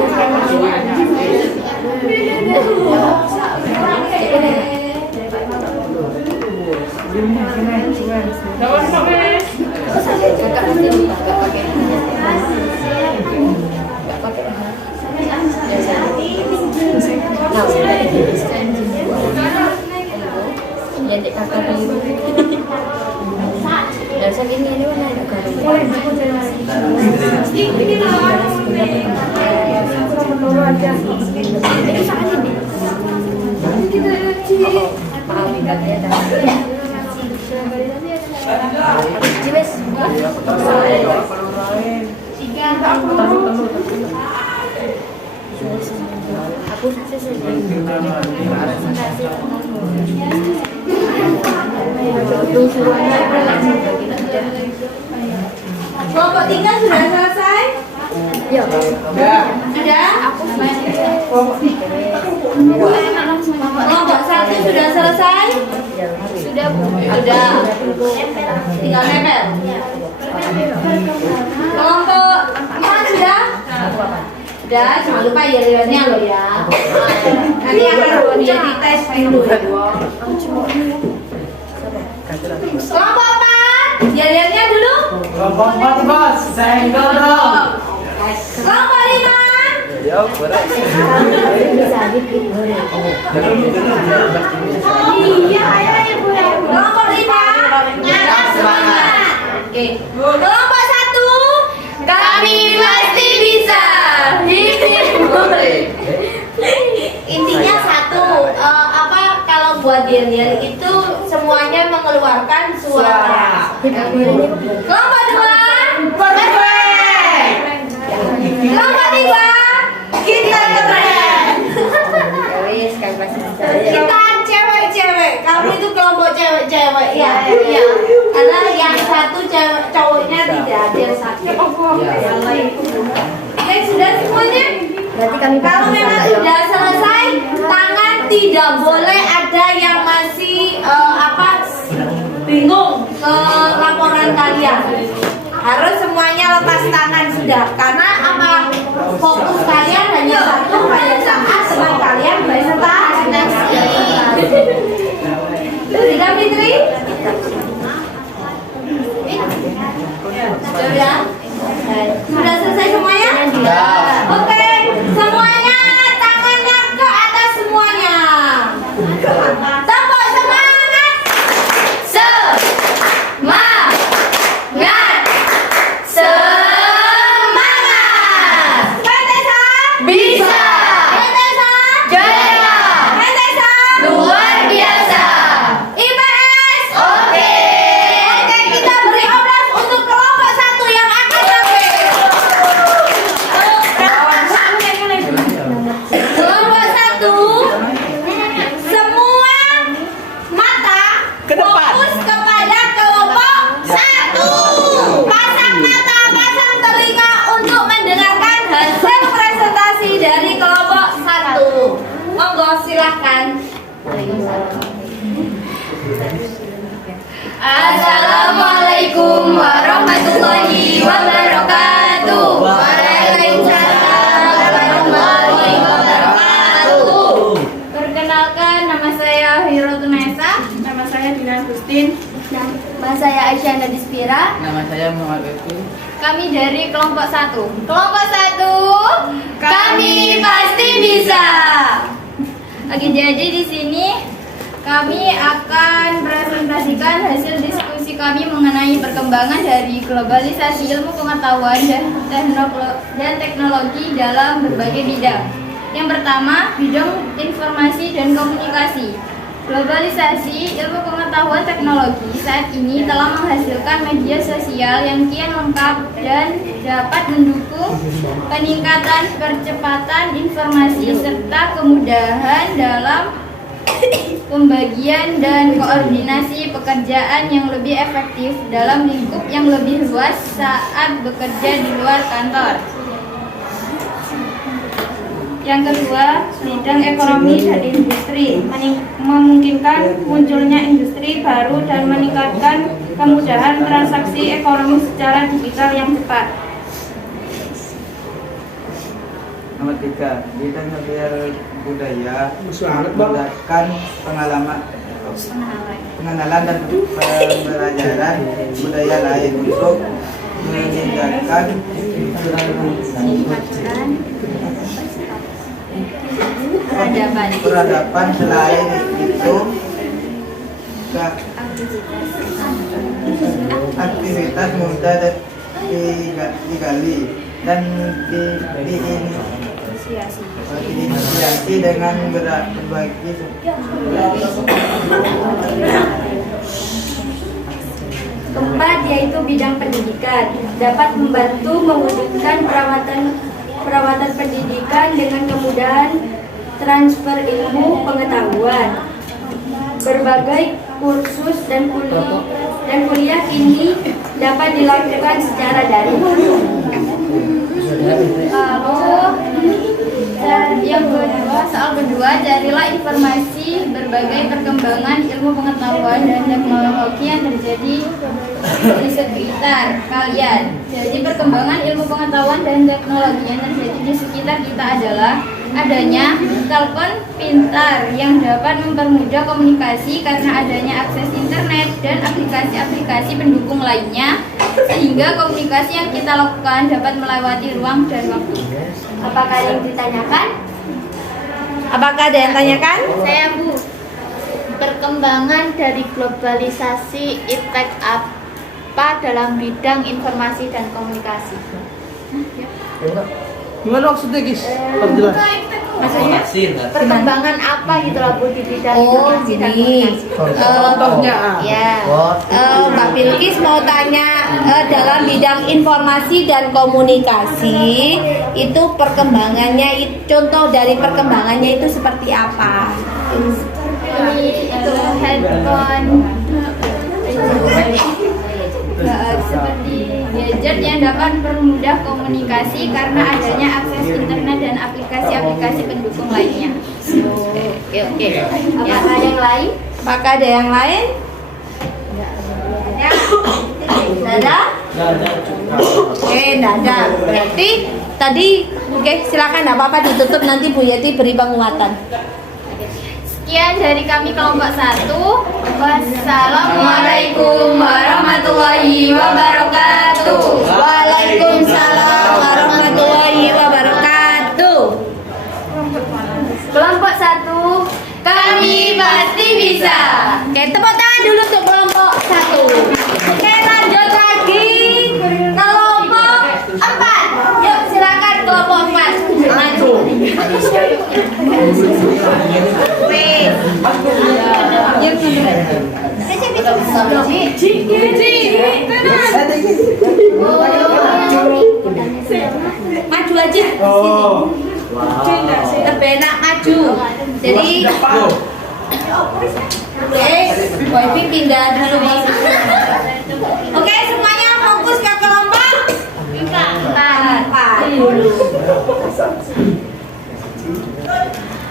Kelompok 3 sudah selesai? Ya. Sudah? Kelompok 1 sudah selesai? Sudah. Tinggal nempel. Kelompok 4 sudah? Sudah, jangan lupa ya loh ya. Nanti akan jadi tes dulu. Kelompok 4, jariannya dulu. Kelompok 4 bos, senggol dong. Kelompok 5. Kelompok 5, nyala semangat. Oke. Kelompok 1, kami pasti bisa. Intinya satu, kalau buat yel-yel itu semuanya mengeluarkan suara. Kelompok 2, perfect. Kelompok 3, kita keren. Kita cewek-cewek, kamu itu kelompok cewek-cewek ya. Karena yang satu cowoknya tidak ada yang satu. Oke, sudah semuanya? Kalau memang sudah selesai, tangan tidak boleh ada yang masih bingung ke laporan kalian. Harus semuanya lepas tangan sudah. Karena fokus kalian hanya satu pada saat teman kalian presentasi. Sudah, Fitri? Sudah? Sudah selesai semuanya? Oke, semuanya tangannya ke atas semuanya. Tepuk semangat. Semangat. Petesa bisa. Petesa jaya. Petesa luar biasa. IPS oke. Oke, kita beri aplaus untuk kelompok 1 yang akan tampil. Kelompok 1, semua mata fokus kepada kelompok 1. Pasang mata, pasang telinga untuk mendengarkan hasil presentasi dari kelompok 1. Monggo silahkan. Assalamualaikum warahmatullahi wabarakatuh. Waalaikumsalam warahmatullahi wabarakatuh. Perkenalkan, nama saya Hirotunesa. Nama saya Dina Agustin. Nama saya Aisyah Nadispira. Nama saya Muhammad Efi. Kami dari kelompok 1. Kelompok 1, kami pasti bisa. Oke, jadi di sini kami akan presentasikan hasil diskusi kami mengenai perkembangan dari globalisasi ilmu pengetahuan dan teknologi dalam berbagai bidang. Yang pertama, bidang informasi dan komunikasi. Globalisasi ilmu pengetahuan teknologi saat ini telah menghasilkan media sosial yang kian lengkap dan dapat mendukung peningkatan percepatan informasi serta kemudahan dalam pembagian dan koordinasi pekerjaan yang lebih efektif dalam lingkup yang lebih luas saat bekerja di luar kantor. Yang kedua, bidang ekonomi dan industri memungkinkan munculnya industri baru dan meningkatkan kemudahan transaksi ekonomi secara digital yang cepat. Nomor 3, bidang sosial budaya menggunakan pengenalan dan pembelajaran budaya lain untuk meningkatkan peradaban. Selain itu aktivitas muda digali dan diinisiasi dengan berbagi. Keempat, yaitu bidang pendidikan, dapat membantu mewujudkan perawatan pendidikan dengan kemudahan transfer ilmu pengetahuan. Berbagai kursus dan kuliah kini dapat dilakukan secara daring. Soal kedua, carilah informasi berbagai perkembangan ilmu pengetahuan dan teknologi yang terjadi di sekitar kalian. Jadi perkembangan ilmu pengetahuan dan teknologi yang terjadi di sekitar kita adalah adanya telepon pintar yang dapat mempermudah komunikasi karena adanya akses internet dan aplikasi-aplikasi pendukung lainnya, sehingga komunikasi yang kita lakukan dapat melewati ruang dan waktu. Apakah yang ditanyakan? Apakah ada yang tanyakan? Saya Bu, perkembangan dari globalisasi impact apa dalam bidang informasi dan komunikasi? Gimana maksudnya guys? Jelas. Maksudnya perkembangan apa gitu loh Bu di bidang informasi dan komunikasi? Contohnya Ya. Mbak Bilkis mau tanya dalam bidang informasi dan komunikasi itu perkembangannya, contoh dari perkembangannya itu seperti apa? Ini itu handphone Seperti gadget yang dapat mempermudah komunikasi karena adanya akses internet dan aplikasi-aplikasi pendukung lainnya. Oke. Apakah yang lain? Apakah ada yang lain? Ada? Oke, tidak ada. Berarti tadi, oke, silakan, tidak apa-apa ditutup, nanti Bu Yeti beri penguatan. Sekian dari kami kelompok 1. Wassalamualaikum warahmatullahi wabarakatuh. Waalaikumsalam warahmatullahi wabarakatuh. Kelompok 1, kami pasti bisa. Oke, tepuk tangan dulu untuk kelompok 1. Oke, lanjut lagi. Kelompok 4. Yuk, silakan kelompok 4. Maju. Maju aja. Lebih enak maju. Jadi Boy pindah dulu. Oke, semuanya fokus ke kelompok 4 dulu.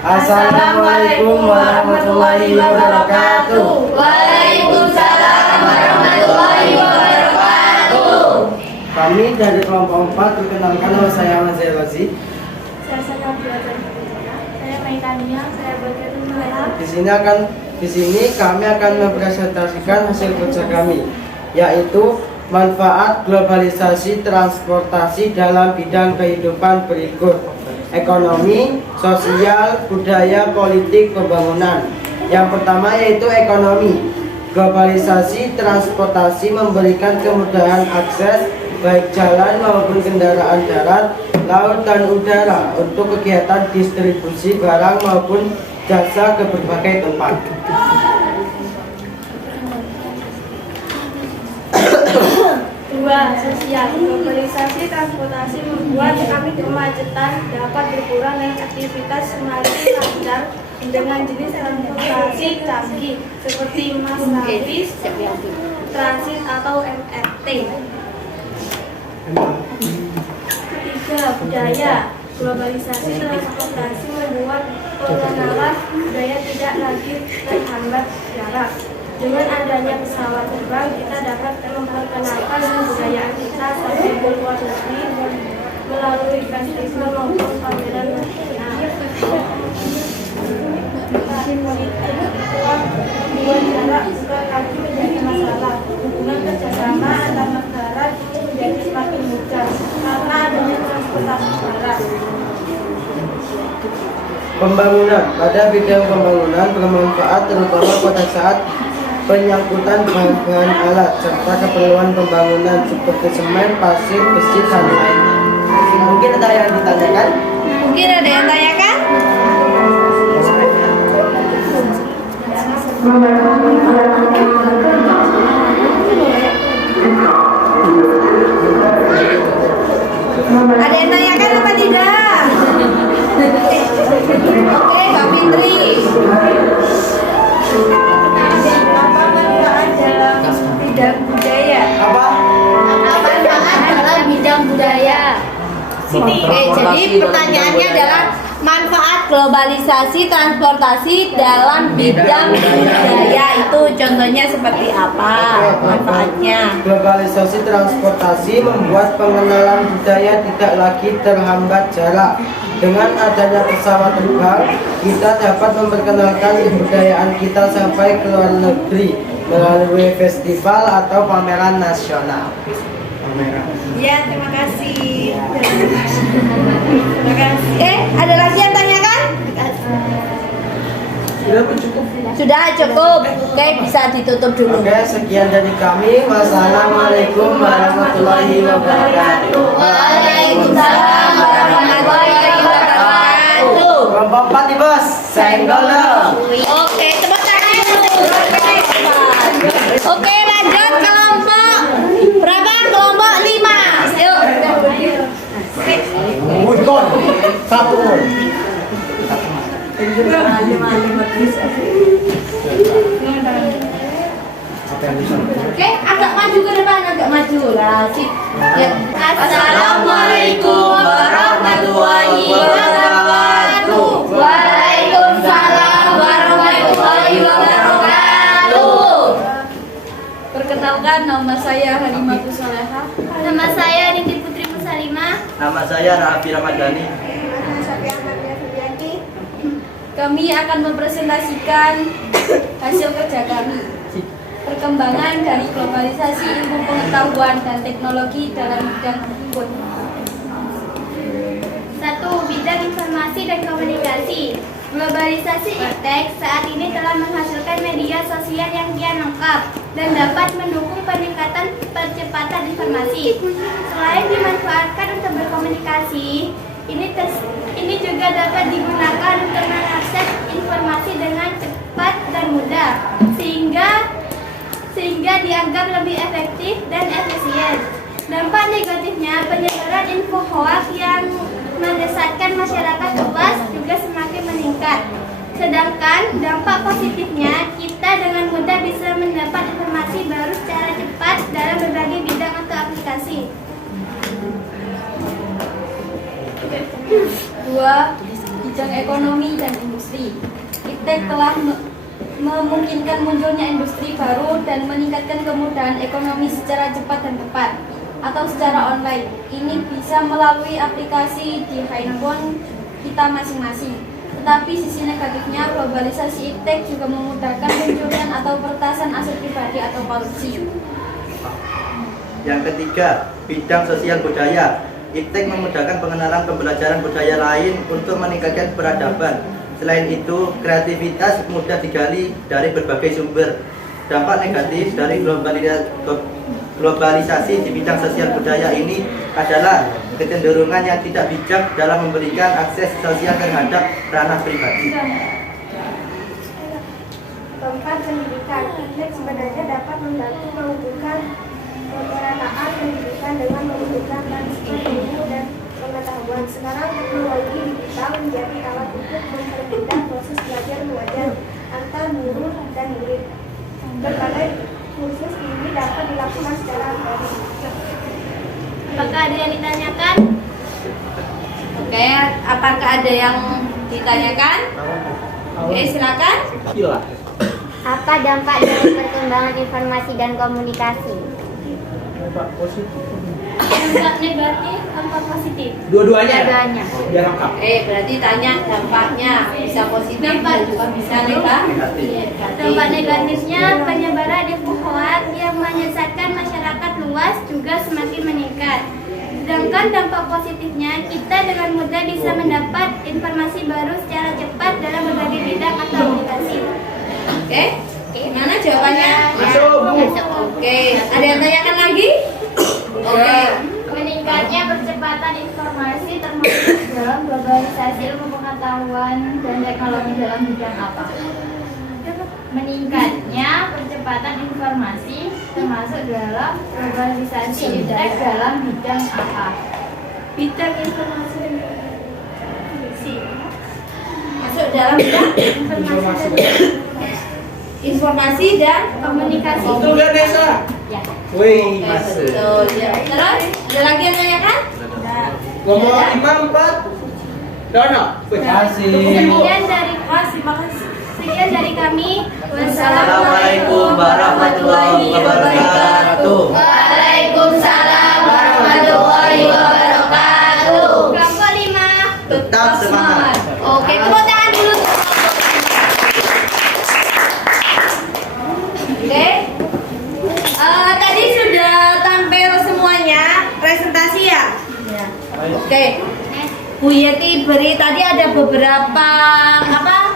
Assalamualaikum warahmatullahi wabarakatuh. Waalaikumsalam warahmatullahi wabarakatuh. Kami dari kelompok 4 perkenalkan, nama saya Mazhar Razi. Saya Maitania, saya berkenalan. Di sini kami akan mempresentasikan hasil kerja kami, yaitu manfaat globalisasi transportasi dalam bidang kehidupan berikut: ekonomi, sosial, budaya, politik, pembangunan. Yang pertama yaitu ekonomi. Globalisasi transportasi memberikan kemudahan akses baik jalan maupun kendaraan darat, laut dan udara untuk kegiatan distribusi barang maupun jasa ke berbagai tempat. Dua, sosial. Globalisasi transportasi membuat kami kemacetan dapat berkurang dan aktivitas semakin lancar dengan jenis transportasi canggih seperti maskapai, transit atau MRT. Ketiga, budaya. Globalisasi transportasi membuat pengenalan budaya tidak lagi terhambat jarak. Dengan adanya pesawat terbang, kita dapat memperkenalkan kebudayaan kita sampai ke luar negeri melalui festival maupun pameran nasional. virtual dua jarak bukan lagi menjadi masalah. Hubungan kerjasama antar negara kini menjadi semakin mudah karena adanya transportasi darat. Pembangunan. Pada bidang pembangunan bermanfaat terutama pada saat penyangkutan bahan-bahan alat serta keperluan pembangunan seperti semen, pasir, besi, dan lainnya. Mungkin ada yang ditanyakan? Mungkin ada yang tanyakan? Ada yang tanyakan apa tidak? Oke, Mbak Fitri. Apa manfaat dalam bidang budaya? Apa? Manfaat dalam bidang budaya. Oke, jadi pertanyaannya adalah manfaat globalisasi transportasi dalam bidang budaya itu contohnya seperti apa manfaatnya? Globalisasi transportasi membuat pengenalan budaya tidak lagi terhambat jarak. Dengan adanya pesawat terbang, kita dapat memperkenalkan kebudayaan kita sampai ke luar negeri melalui festival atau pameran nasional. Ya, terima kasih. Terima kasih. Ada lagi yang tanyakan? Sudah cukup. Oke, bisa ditutup dulu. Oke, sekian dari kami. Wassalamualaikum warahmatullahi wabarakatuh. Waalaikumsalam warahmatullahi wabarakatuh. Kelompok 4 nih bos, senggol dong. Oke, tepuk tangan dulu. Oke, lanjut kelompok berapa? Kelompok 5. Yuk. Wujud, satu. Oke, agak maju ke depan, agak maju lah. Ya. Assalamualaikum warahmatullahi wabarakatuh. Waalaikumsalam warahmatullahi wabarakatuh. Perkenalkan, nama saya Halimah Kusaleha. Nama saya Nindi Putri Musalimah. Nama saya Rafi Ramadhani. Kami akan mempresentasikan hasil kerja kami. Perkembangan dari globalisasi ilmu pengetahuan dan teknologi dalam bidang berikut. 1. Bidang informasi dan komunikasi. Globalisasi iptek saat ini telah menghasilkan media sosial yang kian lengkap dan dapat mendukung peningkatan percepatan informasi. Selain dimanfaatkan untuk berkomunikasi, ini juga dapat digunakan untuk mengakses informasi dengan cepat dan mudah, sehingga dianggap lebih efektif dan efisien. Dampak negatifnya, penyebaran info hoaks yang mendesatkan masyarakat luas juga semakin meningkat. Sedangkan dampak positifnya, kita dengan mudah bisa mendapat informasi baru secara cepat dalam berbagai bidang atau aplikasi. 2. Bidang ekonomi dan industri. Iptek telah memungkinkan munculnya industri baru dan meningkatkan kemudahan ekonomi secara cepat dan tepat atau secara online. Ini bisa melalui aplikasi di handphone kita masing-masing. Tetapi sisi negatifnya, globalisasi iptek juga memudahkan pencurian atau peretasan aset pribadi atau korupsi. Yang ketiga, bidang sosial budaya. Iptek memudahkan pengenalan pembelajaran budaya lain untuk meningkatkan peradaban. Selain itu, kreativitas mudah digali dari berbagai sumber. Dampak negatif dari globalisasi di bidang sosial budaya ini adalah kecenderungan yang tidak bijak dalam memberikan akses sosial terhadap ranah pribadi. 4. Pendidikan. Iptek sebenarnya dapat membantu menghubungkan pemerataan pendidikan dengan membutuhkan transfer ilmu dan pengetahuan. Sekarang teknologi digital menjadi alat untuk mempermudah proses belajar mengajar antar guru dan murid. Berbagai kursus ini dapat dilakukan secara daring. Apakah ada yang ditanyakan? Oke, apakah ada yang ditanyakan? Oke, silakan. Apa dampak dari perkembangan informasi dan komunikasi? dampak positif. Dampak negatif, dampak positif. Dua-duanya ya? Dua-duanya. Biar lengkap. Berarti tanya dampaknya bisa positif dan juga bisa negatif. Dampak negatifnya penyebaran info hoax yang menyesatkan masyarakat luas juga semakin meningkat. Sedangkan dampak positifnya kita dengan mudah bisa mendapat informasi baru secara cepat dalam berbagai bidang atau aplikasi. Oke, gimana jawabannya? Masuk. Oke, ada yang tanyakan lagi? Oke. Meningkatnya percepatan informasi termasuk dalam globalisasi ilmu pengetahuan dan teknologi dalam bidang apa? Meningkatnya percepatan informasi termasuk dalam globalisasi iptek dalam bidang apa? Bidang informasi dan komunikasi. Masuk dalam bidang informasi dan Komunikasi. Betul gak Desa? Ya. Wih, masuk. Betul. Ya. Terus ada lagi yang tanyakan? Ngomong 5, 4. Dono. Sekian dari kami. Assalamualaikum warahmatullahi wabarakatuh. Waalaikumsalam warahmatullahi wabarakatuh. Kelompok 5. Tetap semangat. Oke, tepuk tangan dulu. Oke. Tadi sudah tampil semuanya presentasi ya? Oke. Bu Yeti beri tadi ada beberapa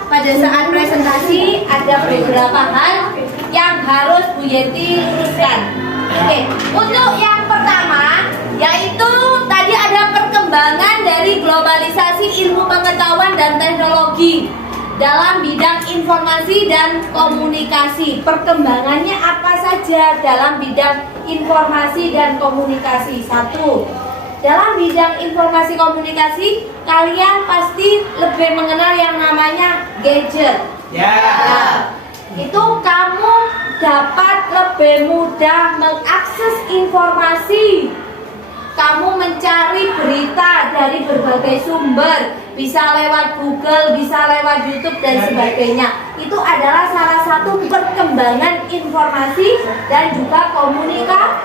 pada saat presentasi ada beberapa hal yang harus Bu Yeti luruskan. Oke. Untuk yang pertama yaitu tadi ada perkembangan dari globalisasi ilmu pengetahuan dan teknologi dalam bidang informasi dan komunikasi. Perkembangannya apa saja dalam bidang informasi dan komunikasi? Satu, dalam bidang informasi komunikasi, kalian pasti lebih mengenal yang namanya gadget. Ya. Nah, itu kamu dapat lebih mudah mengakses informasi. Kamu mencari berita dari berbagai sumber, bisa lewat Google, bisa lewat YouTube dan sebagainya. Itu adalah salah satu perkembangan informasi dan juga komunikasi.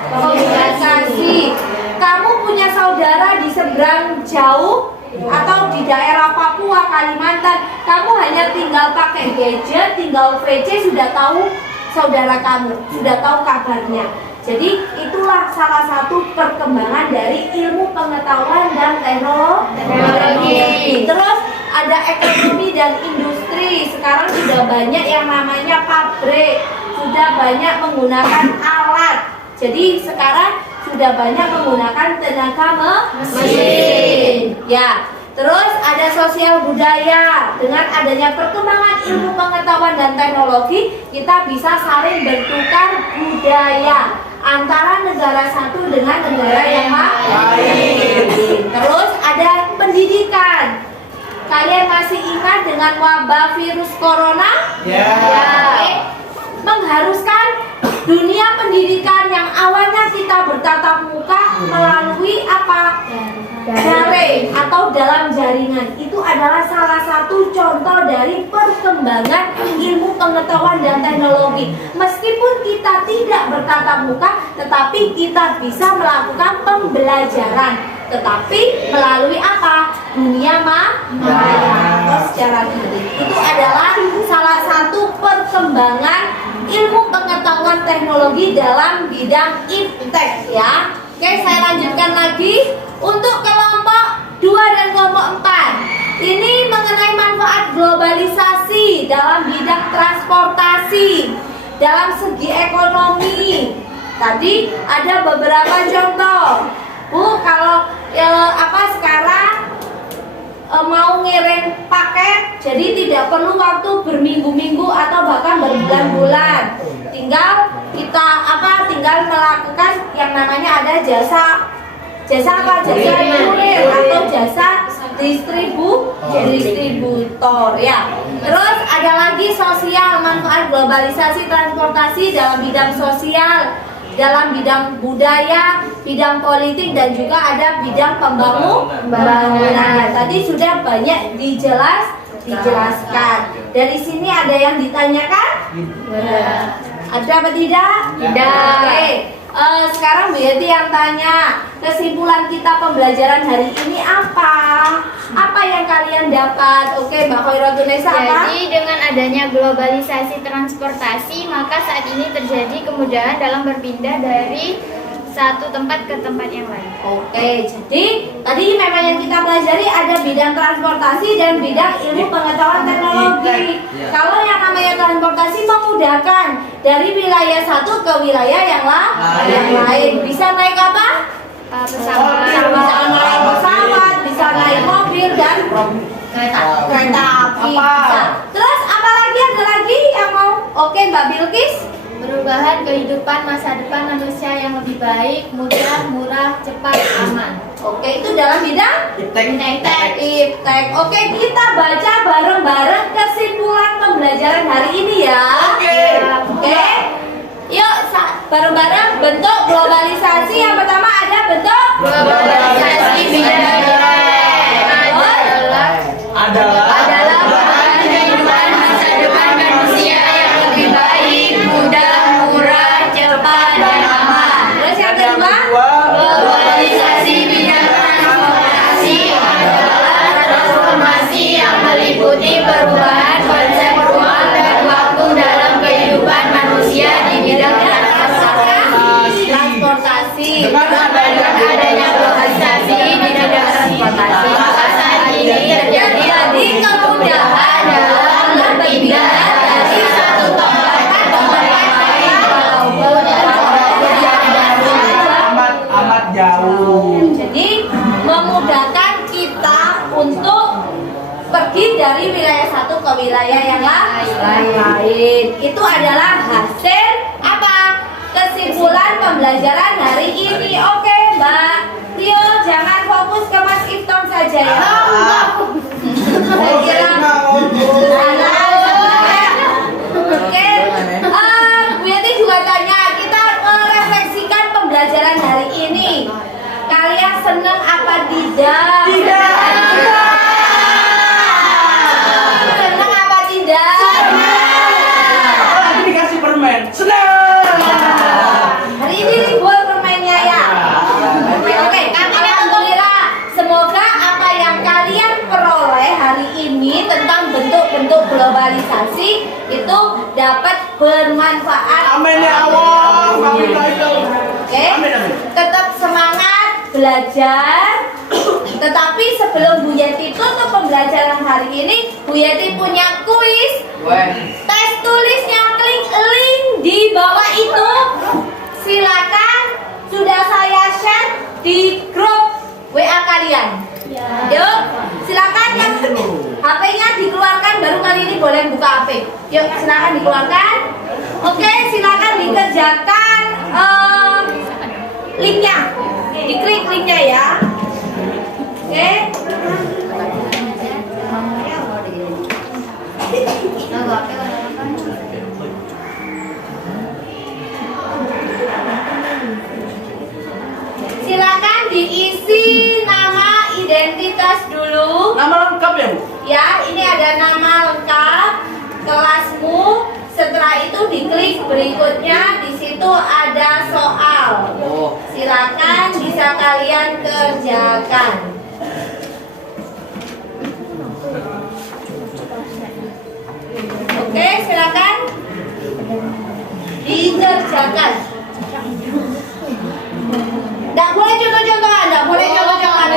Kamu punya saudara di seberang jauh atau di daerah Papua, Kalimantan, kamu hanya tinggal pakai gadget, tinggal VC sudah tahu saudara kamu, sudah tahu kabarnya. Jadi itulah salah satu perkembangan dari ilmu pengetahuan dan teknologi. Terus ada ekonomi dan industri. Sekarang sudah banyak yang namanya pabrik, sudah banyak menggunakan alat. Jadi sekarang sudah banyak menggunakan tenaga mesin. Ya. Terus ada sosial budaya. Dengan adanya perkembangan ilmu pengetahuan dan teknologi, kita bisa saling bertukar budaya antara negara satu dengan negara yang lain. Terus ada pendidikan. Kalian masih ingat dengan wabah virus corona? Ya. Mengharuskan dunia pendidikan yang awalnya kita bertatap muka melalui apa? Daring atau dalam jaringan. Itu adalah salah satu contoh dari perkembangan ilmu pengetahuan dan teknologi. Meskipun kita tidak bertatap muka, tetapi kita bisa melakukan pembelajaran, tetapi melalui apa? Dunia maya atau secara daring. Itu adalah salah satu perkembangan ilmu pengetahuan teknologi dalam bidang iptek ya. Oke, saya lanjutkan lagi untuk kelompok 2 dan kelompok 4. Ini mengenai manfaat globalisasi dalam bidang transportasi, dalam segi ekonomi. Tadi ada beberapa contoh. Bu, kalau sekarang mau ngirim paket, jadi tidak perlu waktu berminggu-minggu atau bahkan berbulan-bulan. Tinggal kita tinggal melakukan yang namanya ada jasa kurir atau jasa distributor ya. Terus ada lagi sosial, manfaat globalisasi transportasi dalam bidang sosial, dalam bidang budaya, bidang politik dan juga ada bidang pembangunan. Tadi sudah banyak dijelaskan. Dari sini ada yang ditanyakan? Ada apa tidak? Tidak. Oke. Sekarang Bu Yeti yang tanya, kesimpulan kita pembelajaran hari ini apa? Apa yang kalian dapat? Oke, Mbak Khairotunisa apa? Jadi dengan adanya globalisasi transportasi, maka saat ini terjadi kemudahan dalam berpindah dari satu tempat ke tempat yang lain. Oke, jadi tadi memang yang kita pelajari ada bidang transportasi dan bidang ilmu pengetahuan teknologi. Kalau yang namanya transportasi memudahkan dari wilayah satu ke wilayah yang lain. Bisa naik apa? Pesawat. Bisa naik pesawat, bisa naik mobil dan kereta api. Bisa. Terus apa lagi? Ada lagi yang mau? Oke, Mbak Bilkis. Perubahan kehidupan masa depan manusia yang lebih baik, mudah, murah, cepat, aman. Oke, itu dalam bidang Iptek. Iptek. Oke, kita baca bareng-bareng kesimpulan pembelajaran hari ini ya. Oke. Yuk, bareng-bareng bentuk globalisasi. Yang pertama ada bentuk Globalisasi adalah perubahan kehidupan masa depan manusia yang lebih baik, mudah, murah, cepat, dan aman. Terus yang kedua, Globalisasi bidang transportasi adalah transformasi yang meliputi perubahan konsep ruang dan waktu dalam kehidupan manusia di bidang transportasi. Dengan adanya globalisasi di bidang transportasi, maka saat ini terjadi kemudahan dalam berpindah dari satu tempat ke tempat yang lain walaupun amat jauh. Jadi memudahkan kita untuk pergi dari wilayah satu ke wilayah yang lain. Itu adalah hasil apa? Kesimpulan pembelajaran hari ini. Oke, Mbak Tio, jangan fokus ke Mas Ifton saja ya. Saya kira Oke, Bu Yati juga tanya, kita merefleksikan pembelajaran hari ini. Kalian senang apa tidak? Senang apa tidak? Lagi dikasih permen. Senang. Hari ini libur permennya ya. Oke, alhamdulillah. Semoga apa yang kalian peroleh hari ini tentang bentuk-bentuk globalisasi itu dapat bermanfaat. Amin ya Allah. Amin ya Allah. Oke, tetap semangat belajar. Tetapi sebelum Bu Yeti tutup pembelajaran hari ini, Bu Yeti punya kuis. Tes tulisnya klik link di bawah itu. Silakan, sudah saya share di grup WA kalian. Yuk, silakan yang HP-nya dikeluarkan, baru kali ini boleh buka HP. Yuk, silakan dikeluarkan. Oke, silakan dikerjakan linknya, diklik linknya ya. Oke. Silakan diisi nama identitas dulu. Nama lengkap ya, Bu? Ya, ini ada nama lengkap, kelasmu. Setelah itu diklik berikutnya, di situ ada soal. Silakan bisa kalian kerjakan. Oke, silakan dikerjakan. Nggak boleh contoh-contohan, nggak boleh contoh-contohan.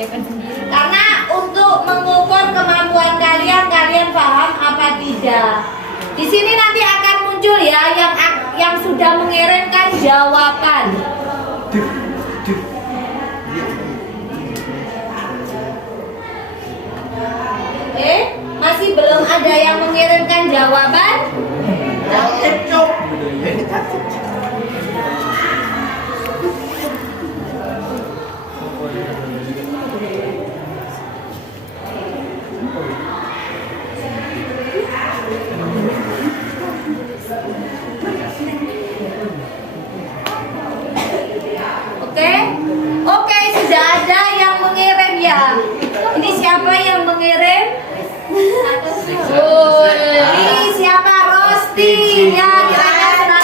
Kerjakan sendiri. Karena untuk mengukur kemampuan kalian, kalian paham apa tidak. Di sini nanti akan muncul ya yang sudah mengirimkan jawaban. Oke, masih belum ada yang mengirimkan jawaban? Oke, sudah ada yang mengirim ya. Ini siapa yang mengirim? Ini siapa? Rosti. Ya, kita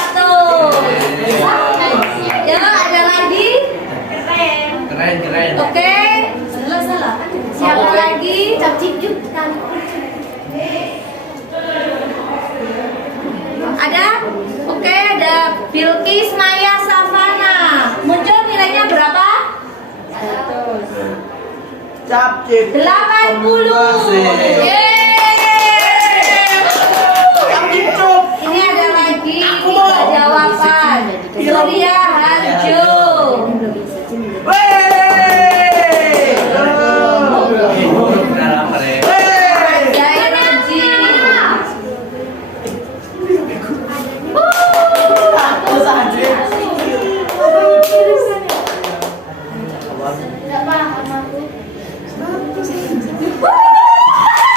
Oke, ada Bilqis Maya Savana. Muncul nilainya berapa? Cap cip. 80. Ini ada lagi 3 jawaban. Surya Harjo. Jaya Naji.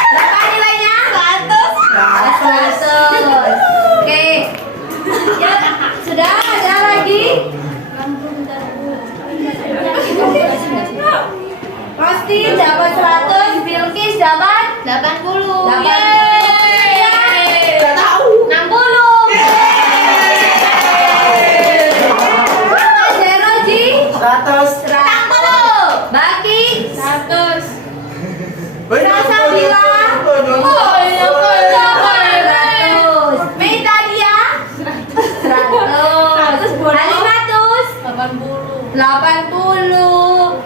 Berapa nilainya? 100. Oke. Ya, sudah ada lagi. Rosti dapat 100, Bilqis dapat 80. 60. Mas Heroji 100. 100. Baki 100. Salsabila 100. Meitalia 100. Halimatus 80.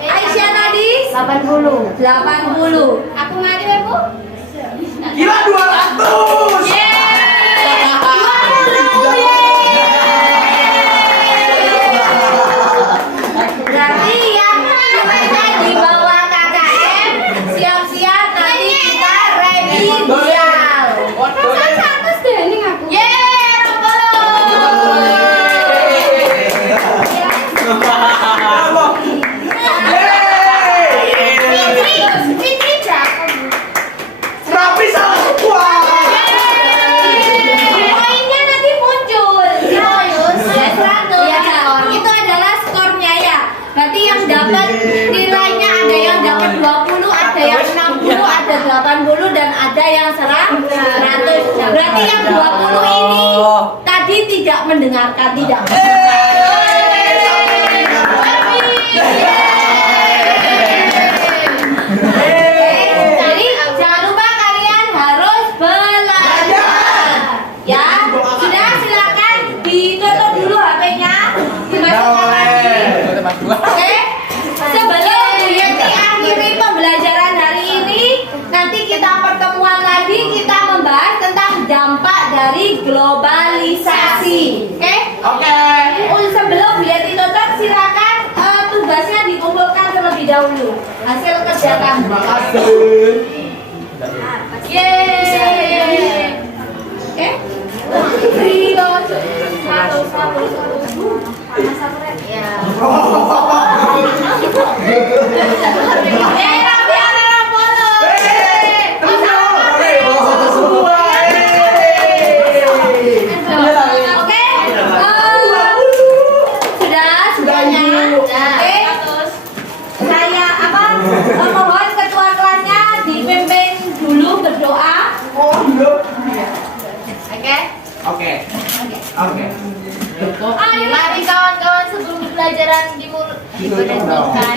Aisyah Nadis 80. Aku mari ya, Bu. Gila 200. Berarti yang nilainya di bawah KKM siap-siap nanti kita remedial. Masa 100 deh ini aku. Fitri berapa, Bu? Rapi salah semua. Poinnya nanti muncul. Ya, 100. Itu adalah skornya ya. Berarti yang dapat nilainya ada yang dapat 20, ada yang 60, ada 80 dan ada yang 100. Berarti yang 20 ini tadi tidak mendengarkan, tidak. Jadi jangan lupa kalian harus belajar. Ya, sudah silakan ditutup dulu HP-nya, dimasukkan lagi. Oke, sebelum Yeti akhiri pembelajaran hari ini, nanti kita pertemuan lagi, kita membahas tentang dampak dari globalisasi. Oke? Sebelum Yeti tutup, silakan tugasnya dikumpulkan terlebih dahulu. Hasil kerja kamu. Terima kasih. Yeay. Oke? Rio. Mohon ketua kelasnya dipimpin dulu berdoa. Oke. Ayo mari kawan-kawan sebelum pelajaran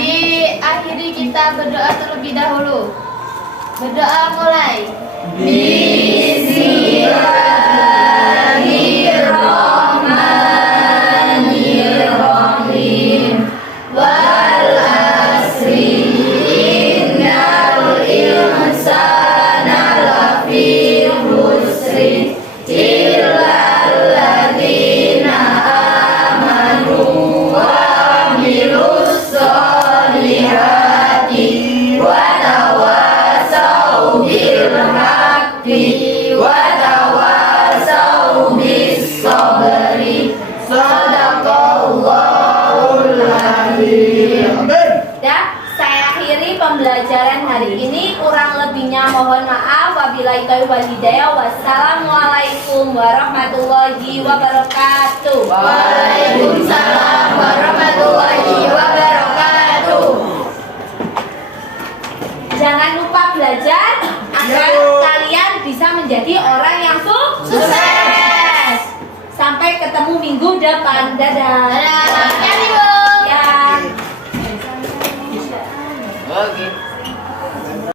diakhiri kita berdoa terlebih dahulu. Berdoa mulai. Bismillahirrahmanirrahim. Wal asri innal insana lafi khusrin illa alladzina amanu wa amilus solihati wa tawasau bil haqqi wa tawasau bis sabri. Sadaqallahul azim. Ya, saya akhiri pembelajaran hari ini. Kurang lebihnya mohon maaf. Wabillahi taufiq wal hidayah. Wassalamualaikum warahmatullahi wabarakatuh. Waalaikumsalam warahmatullahi wabarakatuh. Jangan lupa belajar agar kalian bisa menjadi orang yang sukses. Sampai ketemu minggu depan. Dadah.